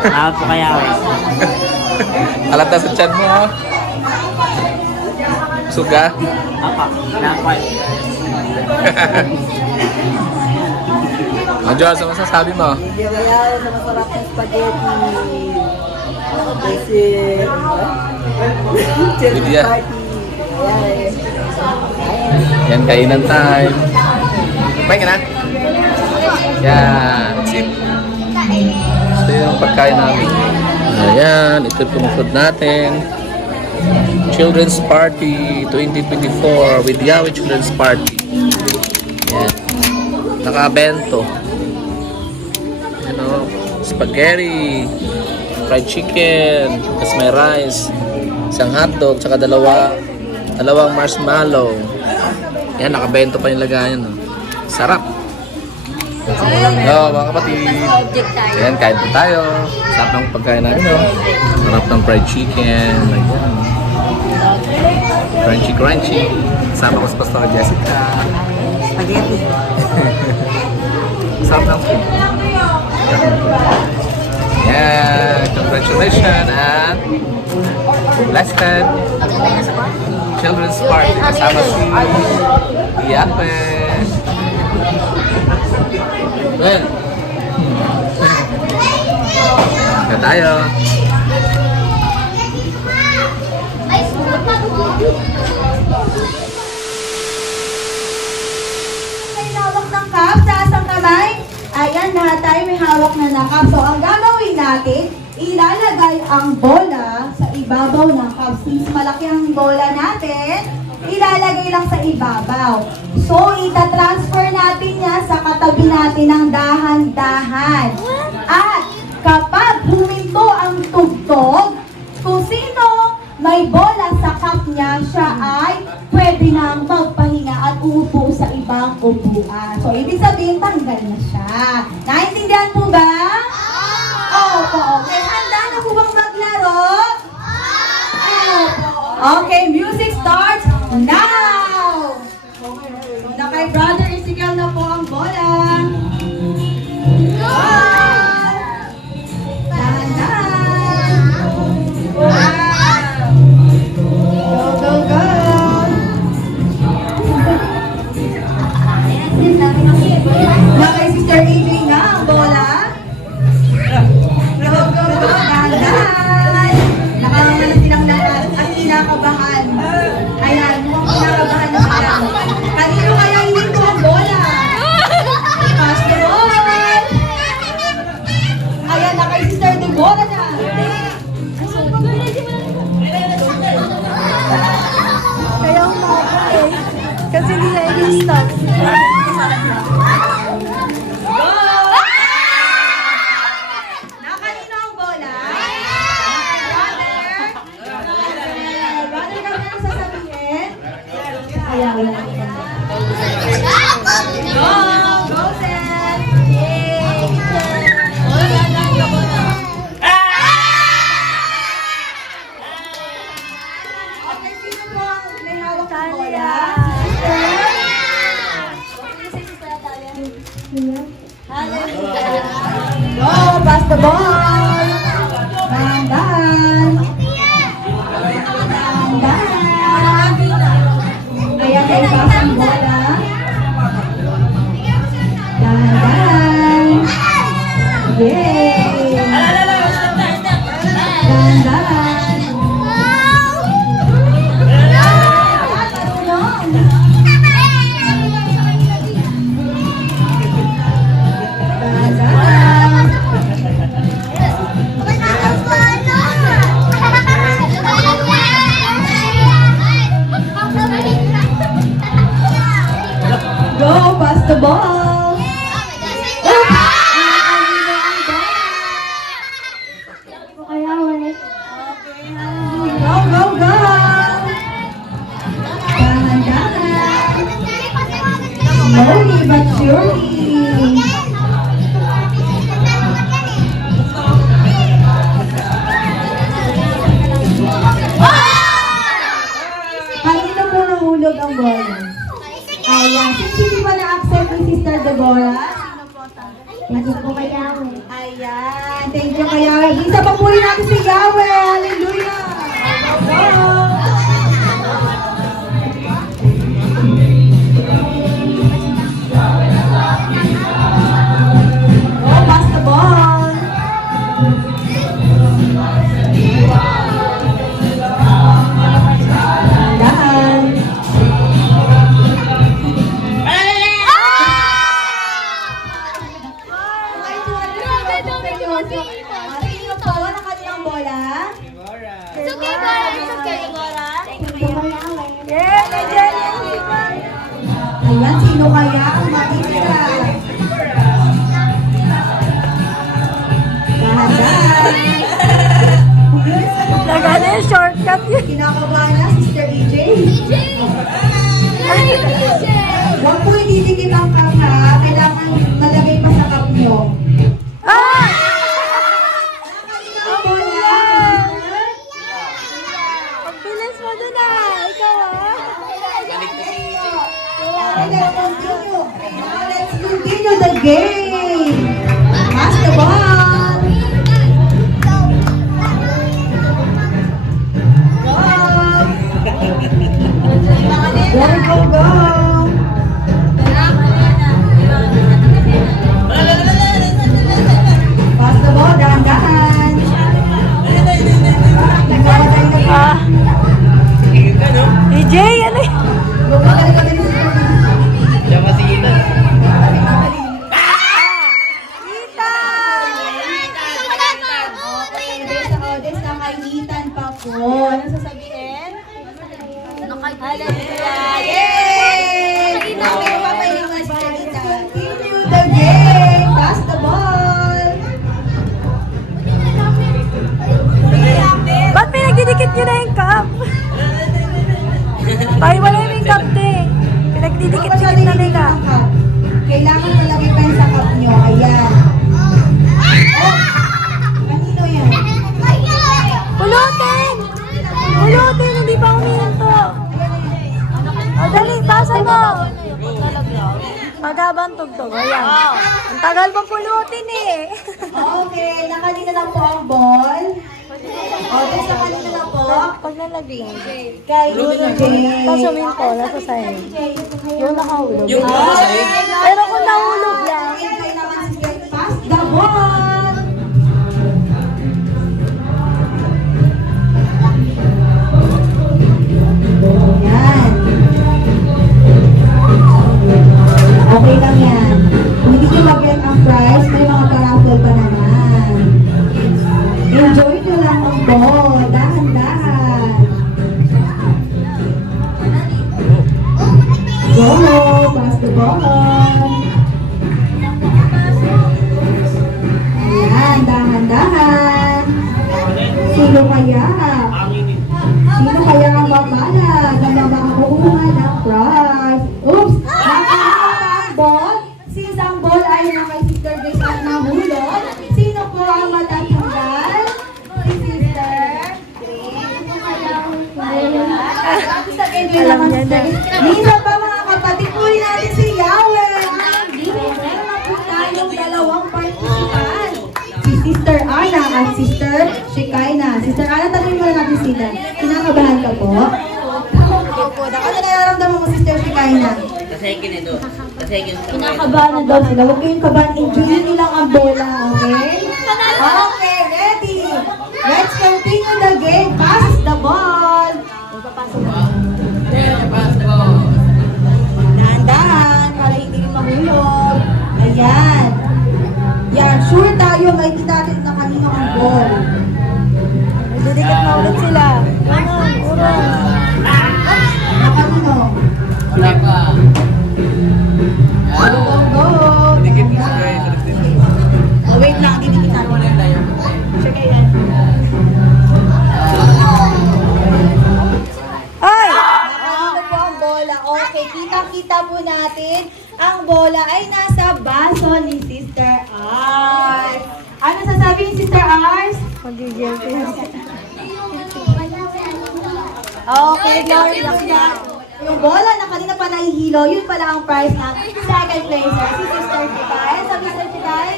Salamat po kay Yahweh. Alat na sa chan mo, ha? Busog ka? Apa. Salamat po. Diyos, ano masasabi mo? Thank you kay Yawen sa masarap na spaghetti. Kasi, Children's Lydia. Party. Ayan. Yan, kainan time. Kumain ka na? Yan. Sit. Ito yung pagkain namin. Ayan, ito yung food natin. Children's Party 2024 with Yahweh Children's Party. Yan. Naka-bento. Spaghetti, fried chicken, tapos may rice, isang hotdog, tsaka dalawang marshmallow. Yan, nakabento pa yung lagayan. No? Sarap. Hello, mga kapatid. Ayan, kain po tayo. Sarap ng pagkain namin. No? Sarap ng fried chicken. Ayan. Crunchy, crunchy. Kasama ko sa Pastor Jessica. Spaghetti. Sarap ng food. Yeah, congratulations and blessed Children's Party kasama si Yape. Well, kaya tayo. May hawak ng cup sa isang kamay. Ayan, lahat tayo may hawak na cup. So, ang gagawin natin, ilalagay ang bola sa ibabaw ng cup. Since malaki ang bola natin, ilalagay lang sa ibabaw. So, itatransfer natin yan sa katabi natin ng dahan-dahan. At kapag huminto ang tugtog, kung sino may bola sa cup niya, siya ay pwede nang magpahinga at umupo sa ibang upuan. So, ibig sabihin, tanggal na siya. Naintindihan po ba? Opo. Okay, handa na po bang maglaro? Opo. Okay, music starts now! Na kay Brother Ezekiel na po ang bola. Dahan-dahan. Wow! Go, go, go! Na kay Sister Amy na ang bola. Go, go, go! Dahan-dahan. Nakanganga silang lahat at kinakabahan. Go, pass the ball. Dahan-dahan. Dahan-dahan. Ayan, ay pass ang bola. Dahan-dahan. Yay! Dahan-dahan. Go, pass the ball. Go, go, go. Dahan-dahan. Slowly but surely. Kanino po nahulog ang bola? Ayan. Since hindi pa na-accept ni Sister Deborah, thank you po kay Yahweh. Ayan. Thank you kay Yahweh. Isa pa puli natin si Yahweh. Hallelujah. Go, pass the ball. Dahan. Sino po na kanilang bola? It's okay, Bora. It's okay, Bora. Ayan, sino kaya ang matitira? Dahan-dahan. Nagana yung shortcut yun. Kinakabahan na, Sister EJ. Huwag po ididikit ang cup ha. Kailangan malagay pa sa cup nyo. Ah! Ang bola. Ang bilis mo doon ah. Ikaw ah. Let's continue the game. Pass the ball. Go, go, go. Pass the ball, dahan-dahan. Ah. EJ, ano eh? Bumagaling kami ni Sister Ethan pa po. Ano sasabihin? Hallelujah. Yay! Let's continue the game. Pass the ball. Ba't pinagdidikit nyo na yung cup? Tayo wala yung cup eh. Pinagdidikit-dikit na nila. Kailangan malagay pa sa cup nyo. Ayan. Oh! Kanino yan? Pulutin! Pulutin! Hindi pa umihinto. O dali, pasan mo. Maghabang tugtog. Ayan. Ang tagal pa pulutin eh. Okay, nakalina lang po ang ball. Okay, nakalina lang po. Pag nalagyan. Kay Jay. Tapos uminto, nasa sa'yo. Yung nakahulog. Pero kung nahulog lang, Kay naman si Jay. Pass the ball. Yan. Okay lang yan. Kung hindi nyo mag-get ang prize, may mga paraffle pa naman. Enjoy nyo lang ang ball. Dahan-dahan. Go! Pass the ball. Ayan, dahan-dahan. Sino kaya? Sino kaya ang mamala na makakuha ng prize? Oops! Nakakuha ang ball. Since ang ball ay na kay Sister Grace at nahulog, sino po ang matatanggal? Si Sister Grace. Alam niya na. Minsan pa mga kapatid, puli natin si Yahweh. Meron na po tayo tayong dalawang participant. Si Sister Ana at Sister Shekinah. Sister Ana, tanongin muna natin sila. Kinakabahan ka po? Opo. Ano nararamdaman mo, Sister Shekinah? Kinakabahan na daw sila. Huwag kayong kabahan. Enjoyin nilang ang bola, okay? Okay, ready. Let's continue the game. Pass the ball. Dahan-dahan para hindi rin mahulog. Ayan. Yan, sure tayo makikita natin na kanino ang ball. Didikit na ulit sila. Na kanino? Go, go, go. Oh, wait lang, didikit natin. Sige yan. Ay! Ano po ang bola? Okay, kita-kita po natin. Ang bola ay nasa baso ni Sister Ars. Ano sasabi ni Sister Ars? Okay, no, relax na. Yung bola na kanina pa nahihilo, yun pala ang prize ng second placer. Si Sister Chitay. Sabi Sister Chitay?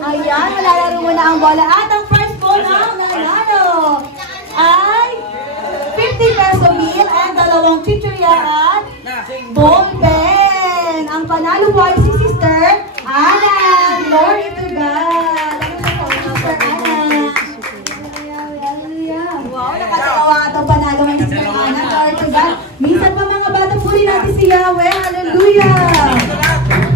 Ayan, malalaro mo na ang bola. At ang first ball ang nanalo ay 50 peso meal and dalawang chichirya at ball pen. Ang panalo po ay si Sister Ana. Glory to God. Sister Ana. Wow, nakatawa itong panalo ng Sister Ana. Glory to God. Minsan pa mga bata po rin natin si Yahweh. Hallelujah.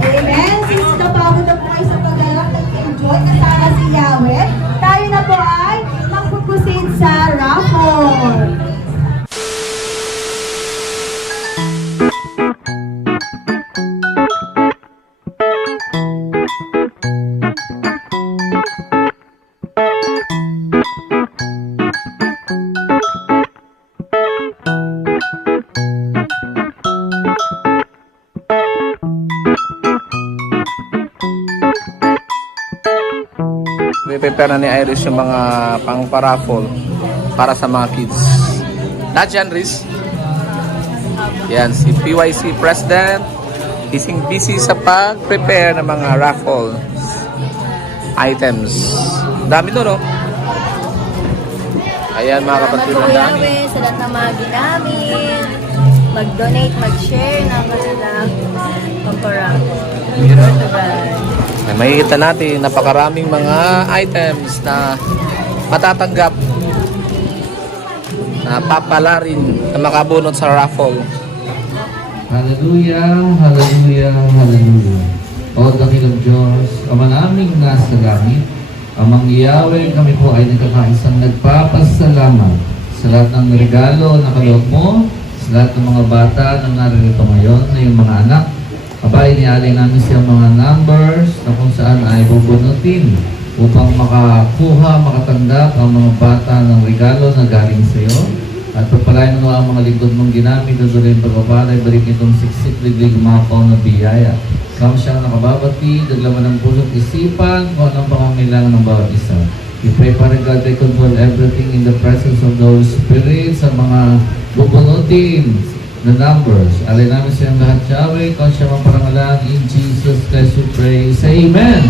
Amen. Since napagod na po kayo sa paglalak, nag-enjoy na sana si Yahweh. Tayo na po ay magpupusin sa raffle. Prepare na ni Iris yung mga pang-paraffle para sa mga kids. Not yan, Riz. Yan, si PYC President. Busy sa pag-prepare ng mga raffle items. Dami doon, no? Ayan, mga kapatid, ang dami. Yahweh, sa lahat ng mga ginamit, mag-donate, mag-share ng kanilang pang-paraffle. Glory to God. Makikita natin napakaraming mga items na matatanggap na papala rin na makabunot sa raffle. Hallelujah, hallelujah, hallelujah. O dakilang Diyos, Ama naming nasa langit, Amang Yahweh, kami po ay nagkakaisang nagpapasalamat sa lahat ng regalo na kaloob mo, sa lahat ng mga bata na naririto ngayon, na yung mga anak. Aba, inialay namin siyang mga numbers na kung saan ay bubunutin upang makatanggap ang mga bata ng regalo na galing sa iyo. At pagpalain mo ang mga lingkod mong ginamit, duduloy ang pagpapalay, balik itong siksik, liglig, umapaw na biyaya. Kami siyang nakababati, naglaman ng pulot isipan, kung anong pangangailangan ng bawat isa. We pray para God they control everything in the presence of the Holy Spirit sa mga bubunutin the numbers. Alay namin siyang lahat, Yahweh, kung siya maparangalan, in Jesus Christ we pray. Say Amen!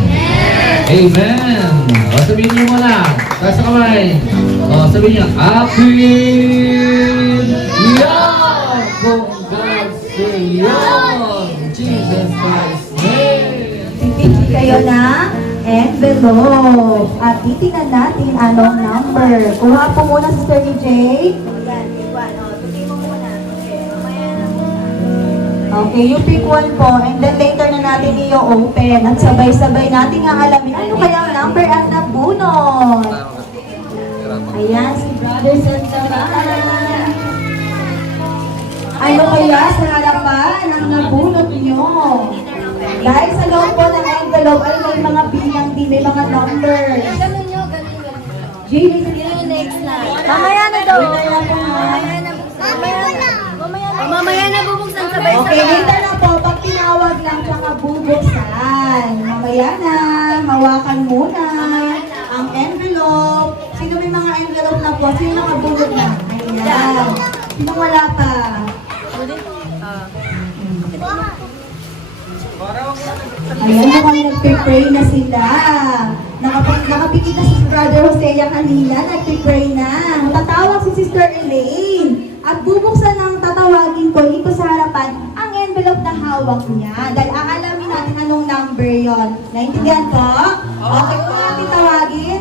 Amen! O, sabihin niyo muna. Taas sa kamay. O, sabihin niyo, Akin! Yan! Kung God say yon! Jesus Christ name! Pipili kayo na envelope. At titingnan natin anong number. Kuha po muna si Sir EJ. Okay, you pick one po, and then later na natin i-open. At sabay-sabay natin nga alamin ano kaya ang number at nabunot. Ayan, si Brother Santana. Ano kaya sa harapan ang nabunot nyo? Dahil sa loob po ng envelope ay may mga bilang din, may mga numbers. Ganun nyo, ganun. Jamie, Yun yung next na. Mamaya na daw. Mamaya na bubuksan sabay-sabay. okay, later na po, pag tinawag lang tsaka bubuksan. Mamaya na, hawakan muna ang envelope. Sino may mga envelope na po? Sino nakabulot na? Ayan. Sino wala pa? Ayan, mukhang nagpipray na sila. Nakapikit na si Brother Hosea kanina, nagpipray na. Tatawag si Sister Elaine. At bubuksan ng tatawagin ko dito sa harapan ang envelope na hawak niya. Dahil aalamin natin anong number yon. Naintindihan po? Okay po natin tawagin.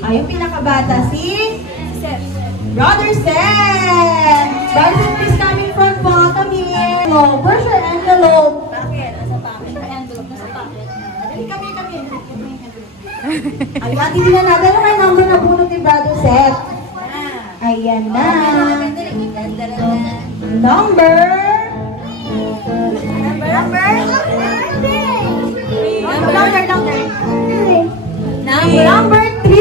Ay, yung pinakabata, si Brother Sen. Brother Sen, please come in front po. Come here. Oh, where's your envelope? Bakit? Nasa packet. May envelope. Nasa packet. Kami. Ay, matitin na natin. Ano kayo number na bunot ni Brother Seth? Ayan na. Number? Number 3!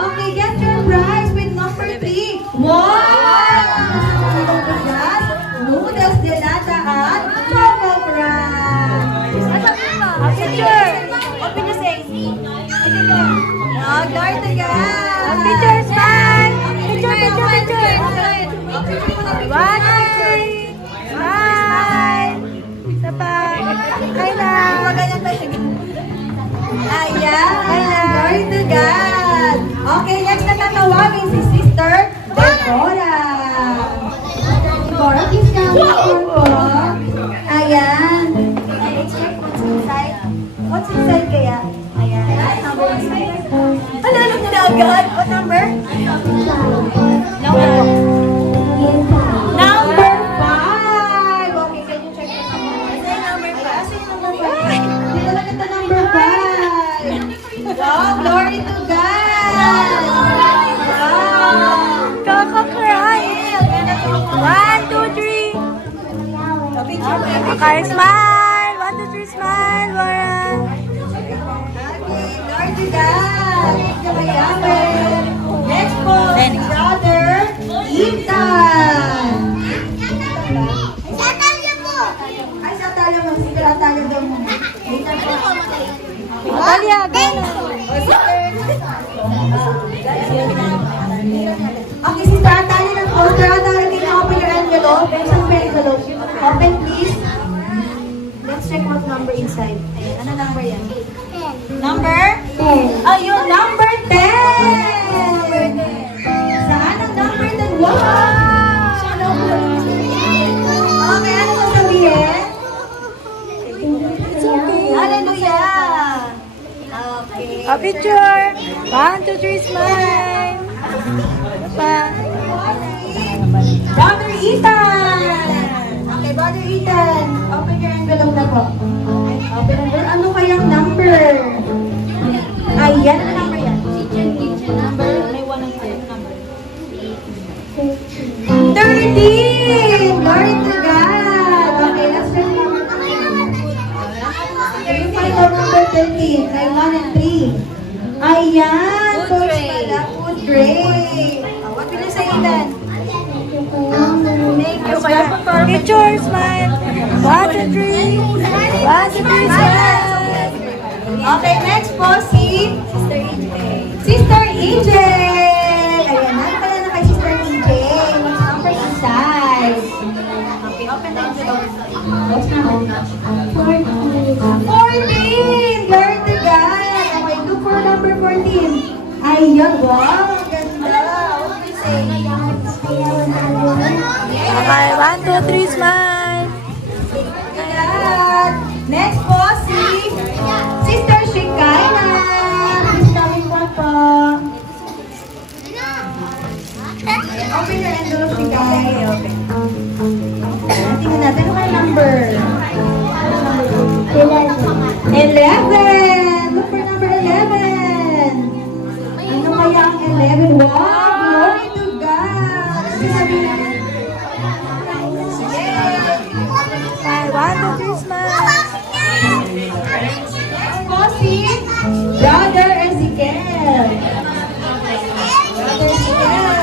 Okay, get your prize with number 3. Wow! Noodles de lata at Choco Fries. Picture! Open the say. Oh, glory to God! Picture, smile! Picture! One, smile! Isa pa. Hi na! Maganyan tayo. Ayan! Glory to God! Okay, next na tatawagin si Sister Deborah. Deborah, please come here po. Ayan. Let's check what's inside. What's inside kaya? Ayan. Number 5. Alam niyo na agad? What number? Number 5. Okay, can you check the number? Asa yung number 5? Dito lang ito number 5. Wow, glory to God! Wow! Kaka-cry! 1, 2, 3! Okay, smile! 1, 2, 3, smile! Warren! Okay, glory to God! Thank you, Yahweh! Next po, si Brother Ethan! Ay, sa Atalia mo. Sige, Atalia daw mo. Ethan po. Talia, gana! Okay, si Atalia ng Sister Atalia, can you open your envelope? Isang envelope. Open, please. Let's check what number inside. Ayan, ano number yan? Number? 10. Ayun, number 10! Saan ang number 10? Wow! Okay, ano sasabihin? Hallelujah! Okay. A picture! 1, 2, 3, smile! Pa. Brother Ethan! Okay, Brother Ethan. Open your envelope na po. Open envelope. Ano kayang number? Ayan, ano number yan? Number? May 1 ang number. 13! Glory to God! Okay, let's check number. Okay, you find out number 13. May 1 and 3. Ayan! Food tray. Food tray. Oh, what will you say, Ethan? Thank you. Kaya Picture, smile! 1, 2, 3! 1, 2, 3, smile! okay, next po si Sister EJ. Ayan, ano pala na kay Sister EJ? What's number inside? Okay, open the envelope. What's number? 14! Glory to God! Okay, look for number 14. Ayan, wow! Ganda! What do you say? Okay, 1, 2, 3, smile! Ayan. Next po si Sister Shekinah. Please come in front po. Open your envelope, Shekinah. Okay. Tingnan natin ano kaya number. 11. Look for number 11. Ano kaya ang 11? Wow! Glory to God! Ano sabihin natin? Okay, 1, 2, 3, smile! Po si Brother Ezekiel. Brother Ezekiel.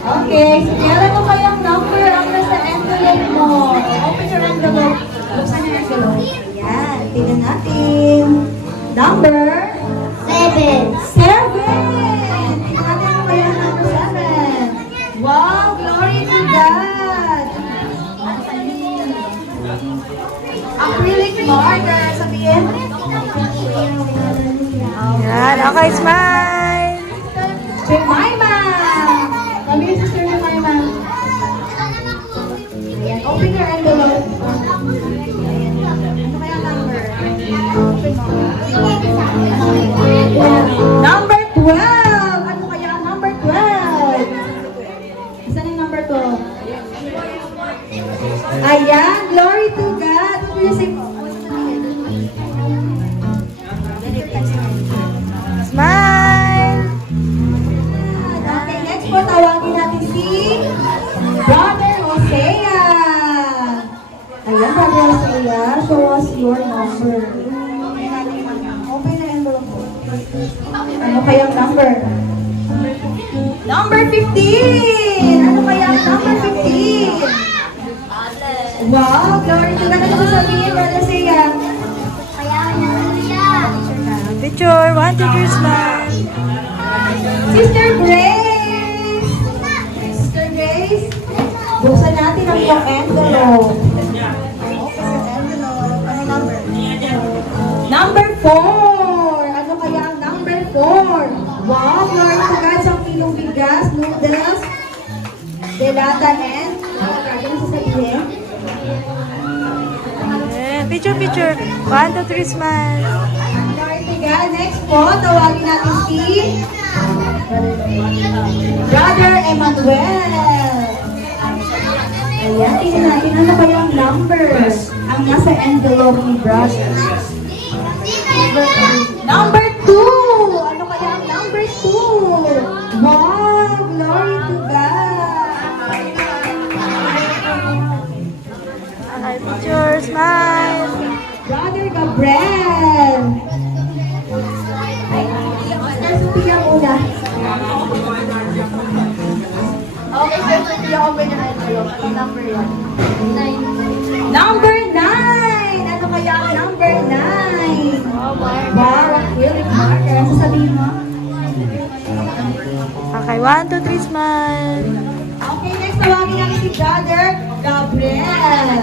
Okay, sige, ano kayang number ang nasa envelope mo? Open your envelope. Buksan yung envelope. Ayan, tingnan natin. Number? 7. 7! Tingnan natin ano kayang number 7. God! Acrylic marker, sabihin. Yan. Okay, smile. Jemima! Sabihin, Sister Jemima. Ayan, open your envelope. Ano kaya number? Open mo. Number 12! Ano kaya ang number 12? Saan yung number 12? Ayan, glory to God. Music. Smile. Okay, next po, tawagin natin si Brother Hosea. Ayan, Brother Hosea, show us your number. Open na envelope po. Ano kayang number? Number 15! Ano kayang number 15? Wow, glory to God. Ano sasabihin, Brother Hosea? Picture. 1, 2, 3, smile. Sister Grace! Sister Grace, buksan natin ang iyong envelope. Open your envelope. Ano number? Number 4! Ano kaya ang number 4? Wow, glory to God. Sa kilong bigas, noodles, delata, and ano sasabihin? Yan. Picture, picture. 1, 2, 3, smile. Glory to God. Next po, tawagin natin si Brother Emmanuel. Ayan, tingnan natin ano kaya ang number ang nasa envelope ni Brother. Number 2! Ano kaya ang number 2? Wow! Glory to God! Okay, picture, smile. Brother Gabriel! Sir Sophia muna. Okay, Sir Sophia, open your envelope. Anong number yan? 9. Number 9! Ano kaya ang number 9? Wow, acrylic marker. Ano sasabihin mo? Okay, 1, 2, 3, smile. Okay, next tawagin natin si Brother Gabriel.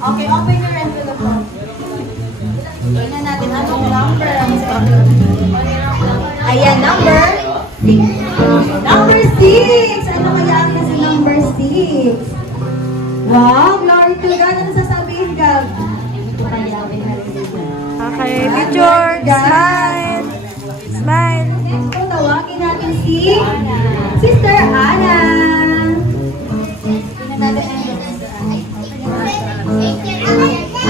Okay, open your envelope po. Tingnan natin anong number ang sa envelope. Ayan, number 6. Number 6! Ano kaya ang nasa number 6? Wow, glory to God. Ano sasabihin, Gab? Okay, picture, smile. Smile. Next po, tawagin natin si Sister Ana. Tingnan natin ang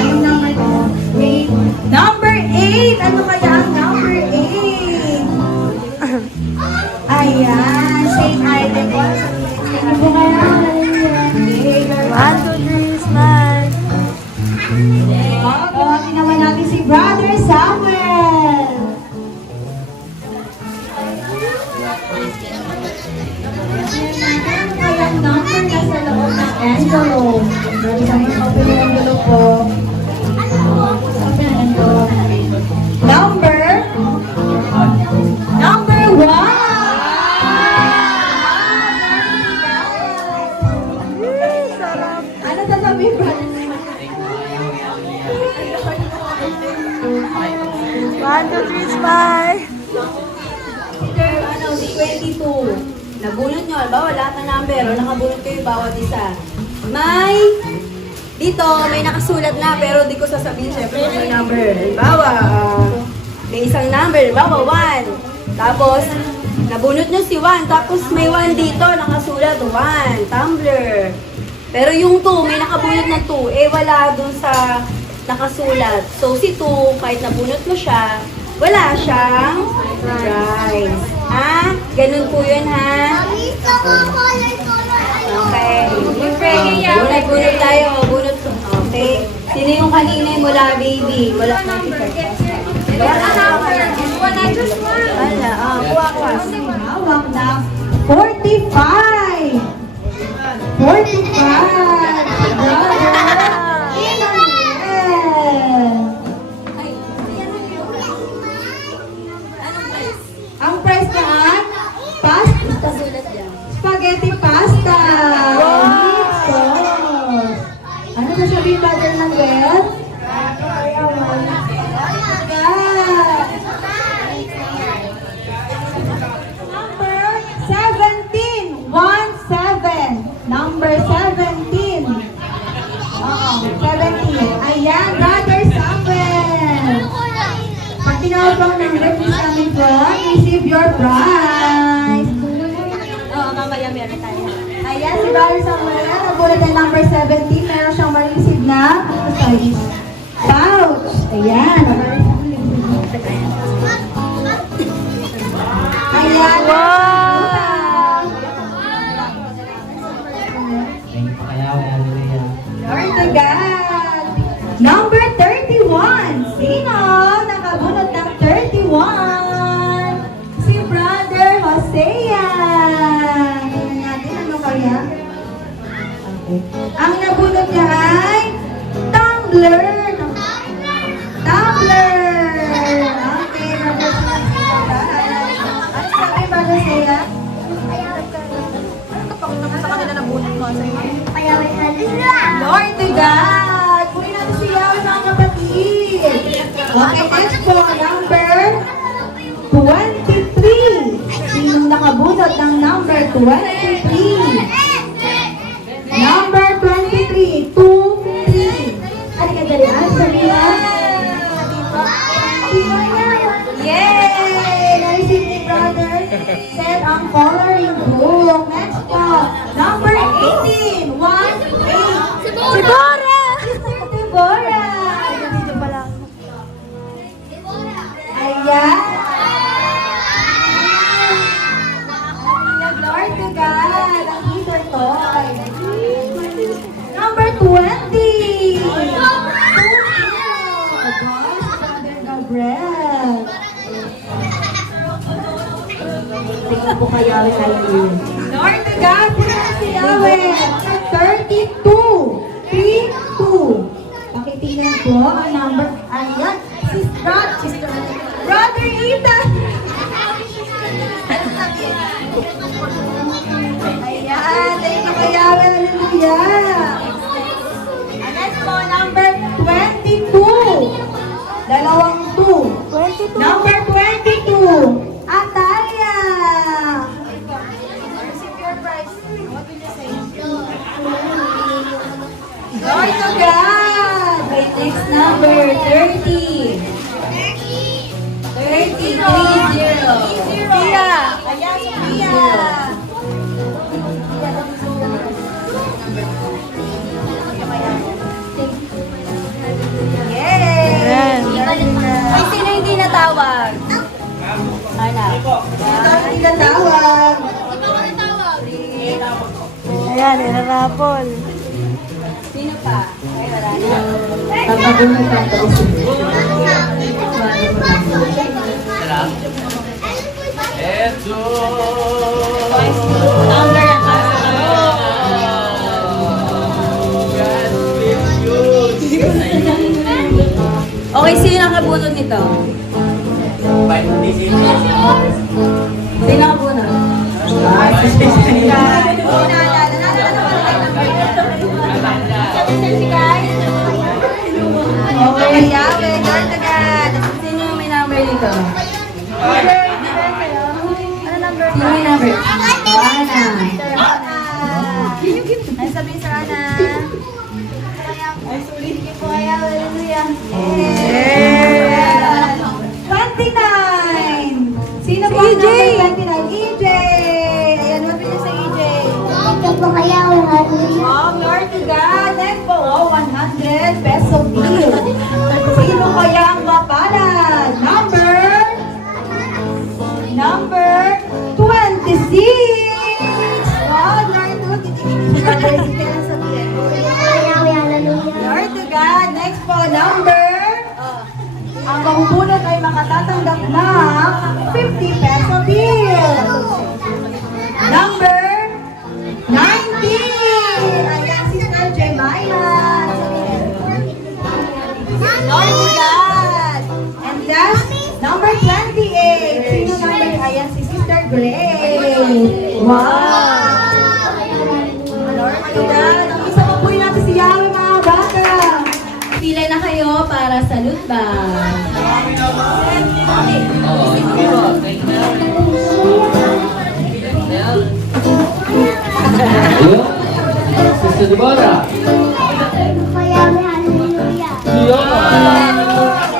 anong number ko? 8. Number 8! Ano kaya ang number 8? Ayan, same item po. Ano po kaya? 1, 2, 3, smile. Tawagin naman natin si Brother Samuel. Ano kaya ang number na sa loob ng envelope? Brother Samuel, open yung envelope po. Open yung envelope. Number 1! Sarap. Ano sasabihin, Brother? 1, 2, 3, smile. Ano, si 22. Nabunot nyo, halimbawa lahat ng number, o nakabunot kayo bawat isa. Dito, may nakasulat na, pero di ko sasabihin syempre kung may number. Halimbawa, may isang number, halimbawa 1. Tapos, nabunot nyo si 1, tapos may 1 dito, nakasulat 1, tumbler. Pero yung 2, may nakabunot ng 2, eh wala dun sa nakasulat. So, si 2, kahit nabunot mo siya, wala siyang prize. Ha? Ganun po yun, ha? Okay. Bunot tayo. Bunot. Okay. Sino yung kanina yung mula, baby? Mula na si Wala. Kuha. Hawak na 45! 45! Ang price niyan, where is coming from? Receive your prize. Oo, mamaya meron tayo. Ayan, si Brother Samuel, nagulat ng number 17. Meron siyang ma-receive na pouch. Ayan. Ayan. Wow! Glory to God. Number 31. Sino nakabunot ng 31? Si Brother Hosea. Tingnan natin ano kaya. Okay. Ang nabunot niya ay tumbler. Tumbler. Okay, Brother Hosea. Ano sabi, Brother Hosea? Lord to God! Kunin natin si Yahweh, mga kapatid. Okay, next po, number 23. Sinong nakabunot ng number 23? Number 23. 2, 3. Ano ka dali? Sabi mo? Yay! Na-receive ni brother. Set ang coloring book. Next po, number 18. 1, 8. Si Bora! Sister Deborah. Dito pa lang. Ayan. Glory to God. Ang heater toy. Number 20. Brother Gabriel. Tingnan po kay Yahweh kayo. Glory to God. Tingnan si Yahweh. 32. 3-2. Pakitingnan po ang number. Ayan. Sister. Brother Ethan. Ayan. Thank you kay Yahweh. Hallelujah. And next po, number 22. Dalawang 2. Number 22. Atalia. Receive your prize. What will you say? Glory to God. Okay, next number 30. 30. 30. Sophia. Ayan, Sophia. Yay! Ay, sino hindi natawag? Ana. Ito ang tinatawag. Ayan, inarapol. Sino pa? Ay, wala na. Nakabunot ng 30. Number ang Okay, sino nakabunod nito? Sino nakabunod? Okay, Yahweh, glory to God. Sino yung may number dito? Ano number? Sino may number? Ana. Ay, sabihin sa Ana. Ay, sulitin po kaya. Hallelujah. 29. Sino po ang number 29? EJ. Ayan, mabili sa EJ. Ito po kaya, hallelujah. Oh, glory to God. Next po, 100 peso bill. Sino kaya ang mapalad? Number 26. Wow, glory to God. Titigil siya sa sabihin. Glory to God. Next po, ang mabubunot ay makatatanggap ng 50 peso bill. Number 19. Ayan, Sister Jemaya. Glory to God. And last, number 28. Sino number? Ayan, si Sister Grace. Wow. Glory to God. Ang isa pa po natin si Yahweh, mga bata. Pila na kayo para sa loot bag. Ayun. Sister Deborah. Kaya, hallelujah. Ayun. Kaya, hallelujah.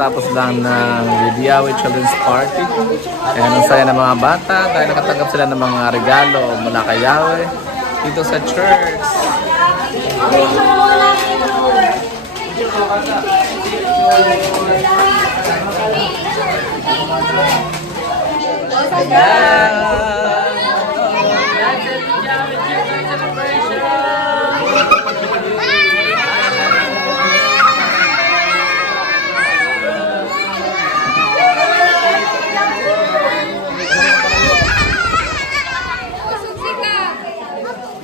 kakatapos lang ng Lidiawe Children's Party. Ayan, ang saya ng mga bata dahil nakatanggap sila ng mga regalo mula kay Yahweh dito sa church.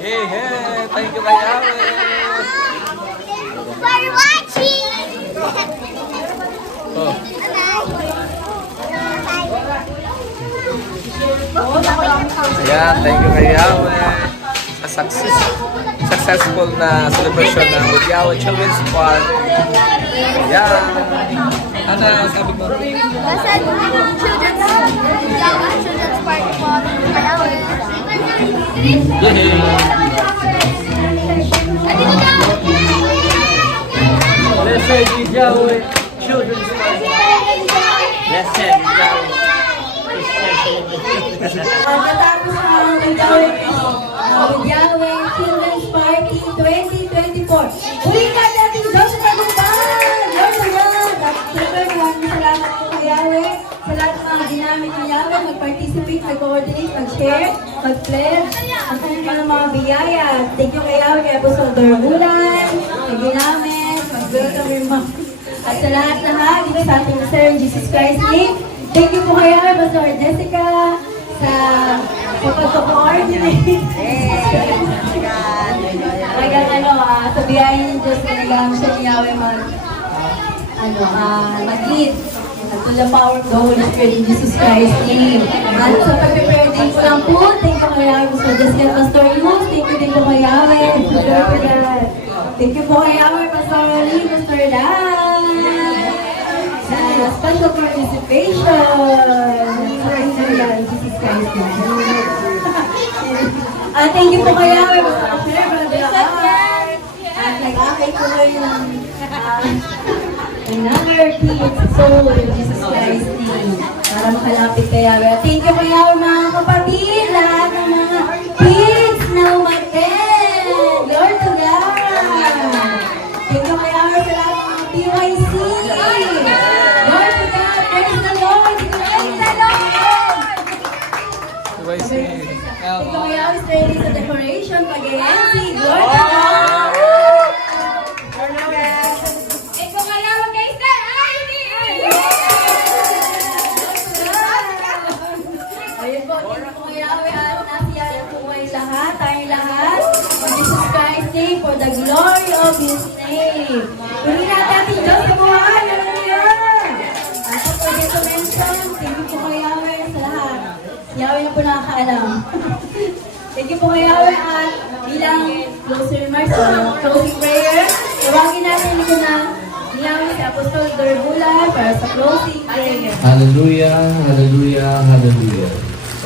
Hey, thank you kay Yahweh. For watching! Oh. Ayan, thank you kay Yahweh. Sa successful na celebration ng with Yahweh Children's Park. Ayan. Ano sabi mo? Basta children's party po. Yahweh. Blessed is Yahweh, children's party. Blessed is Yahweh. Pagkatapos ng Yahweh Children's Party 2024. Huli ka natin, Joseph Aguban! Lord to God! At siyempre, maraming salamat po kay Yahweh sa lahat ng mga ginamit ng Yahweh, mag-participate, mag-coordinate, mag-share, mag-pledge, at kanyang mga biyaya. Thank you kay Yahweh, kay Apostol Darbulan, kay ginamit, mag-welcome yung mga... At sa lahat dito sa ating Sir Jesus Christ name, thank you po kay Yahweh, Pastor Jessica, sa pag-coordinate. Talagang sa biyaya ng Diyos, talagang siya ni Yahweh mag-lead. To the power of the Holy Spirit in Jesus Christ's name. At sa pag-prepare din ko lang po, thank you kay Yahweh, Pastor Jessica, Pastor Yus, thank you din po kay Yahweh, thank you po kay Yahweh, Pastor Ali, Pastor Dan. Special participation. Jesus Christ. Thank you po kay Yahweh, Pastor Brother Ahar. At nag-akay po kayo ng another kids soul in Jesus Christ name. Para makalapit kay Yahweh. Thank you kay Yahweh, mga kapatid, lahat ng mga kids na umattend. Lord to God. Thank you kay Yahweh sa lahat ng mga PYC. Lord to God. Praise the Lord. Praise the Lord. Thank you kay Yahweh sa ready sa decoration, pag-ANC. Lord to God. Ayun po, thank you po kay Yahweh at nasiyahan po kayo lahat, tayong lahat. For Jesus Christ's name, for the glory of His name. Pili natin ating Diyos sa buhay. Hallelujah! At po dito mention, thank you po kay Yahweh sa lahat. Si Yahweh na po nakakaalam. Thank you po kay Yahweh at bilang closing remarks o closing prayer, tawagin natin ko na ni Yahweh si Apostol Darbulan para sa closing prayer. Hallelujah, hallelujah, hallelujah.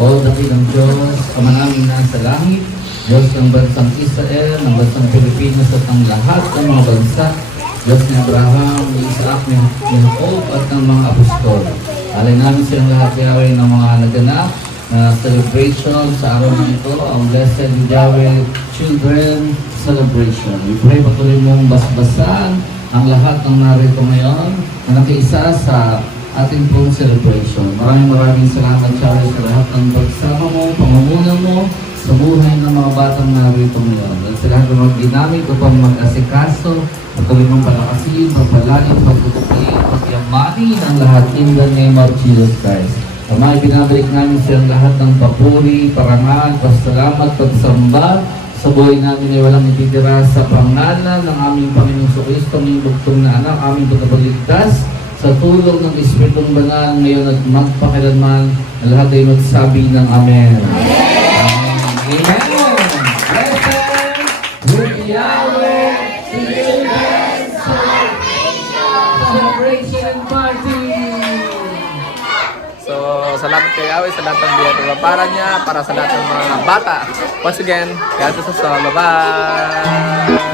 O dakilang Diyos, Ama namin nasa langit, Diyos ng bansang Israel, ng bansang Pilipinas at ang lahat ng mga bansa, Diyos ni Abraham, ni Isaac, ni Jacob at ng mga apostol. Alay namin silang lahat, Yahweh, ng mga naganap na celebration sa araw na ito, ang Blessed Yahweh Children Celebration. We pray patuloy mong basbasan ang lahat ng narito ngayon na nakiisa sa ating pong celebration. Maraming salamat, Charles, sa lahat ng pagsama mo, pamumuno mo sa buhay ng mga batang narito ngayon. At sa lahat ng mga ginamit upang mag-asikaso, patuloy mong palakasin, pagpalalim, pagtutukin, pagyamanin ang lahat in the name of Jesus Christ. Ama, binabalik namin silang lahat ng papuri, parangal, pasalamat, pagsamba sa buhay namin ay walang ititira sa pangalan ng aming Panginoong Kristo, aming bugtong na anak, aming pagkabaligtas, sa tulong ng Espiritong Banal ngayon at magpakilanman, na lahat ay magsabi ng Amen. Amen. Amen. Blessed be Yahweh, Children's Celebration Party. So, salamat kay Yahweh sa lahat ng biyaya para niya, para sa lahat ng mga bata. Once again, God bless us all. Bye-bye!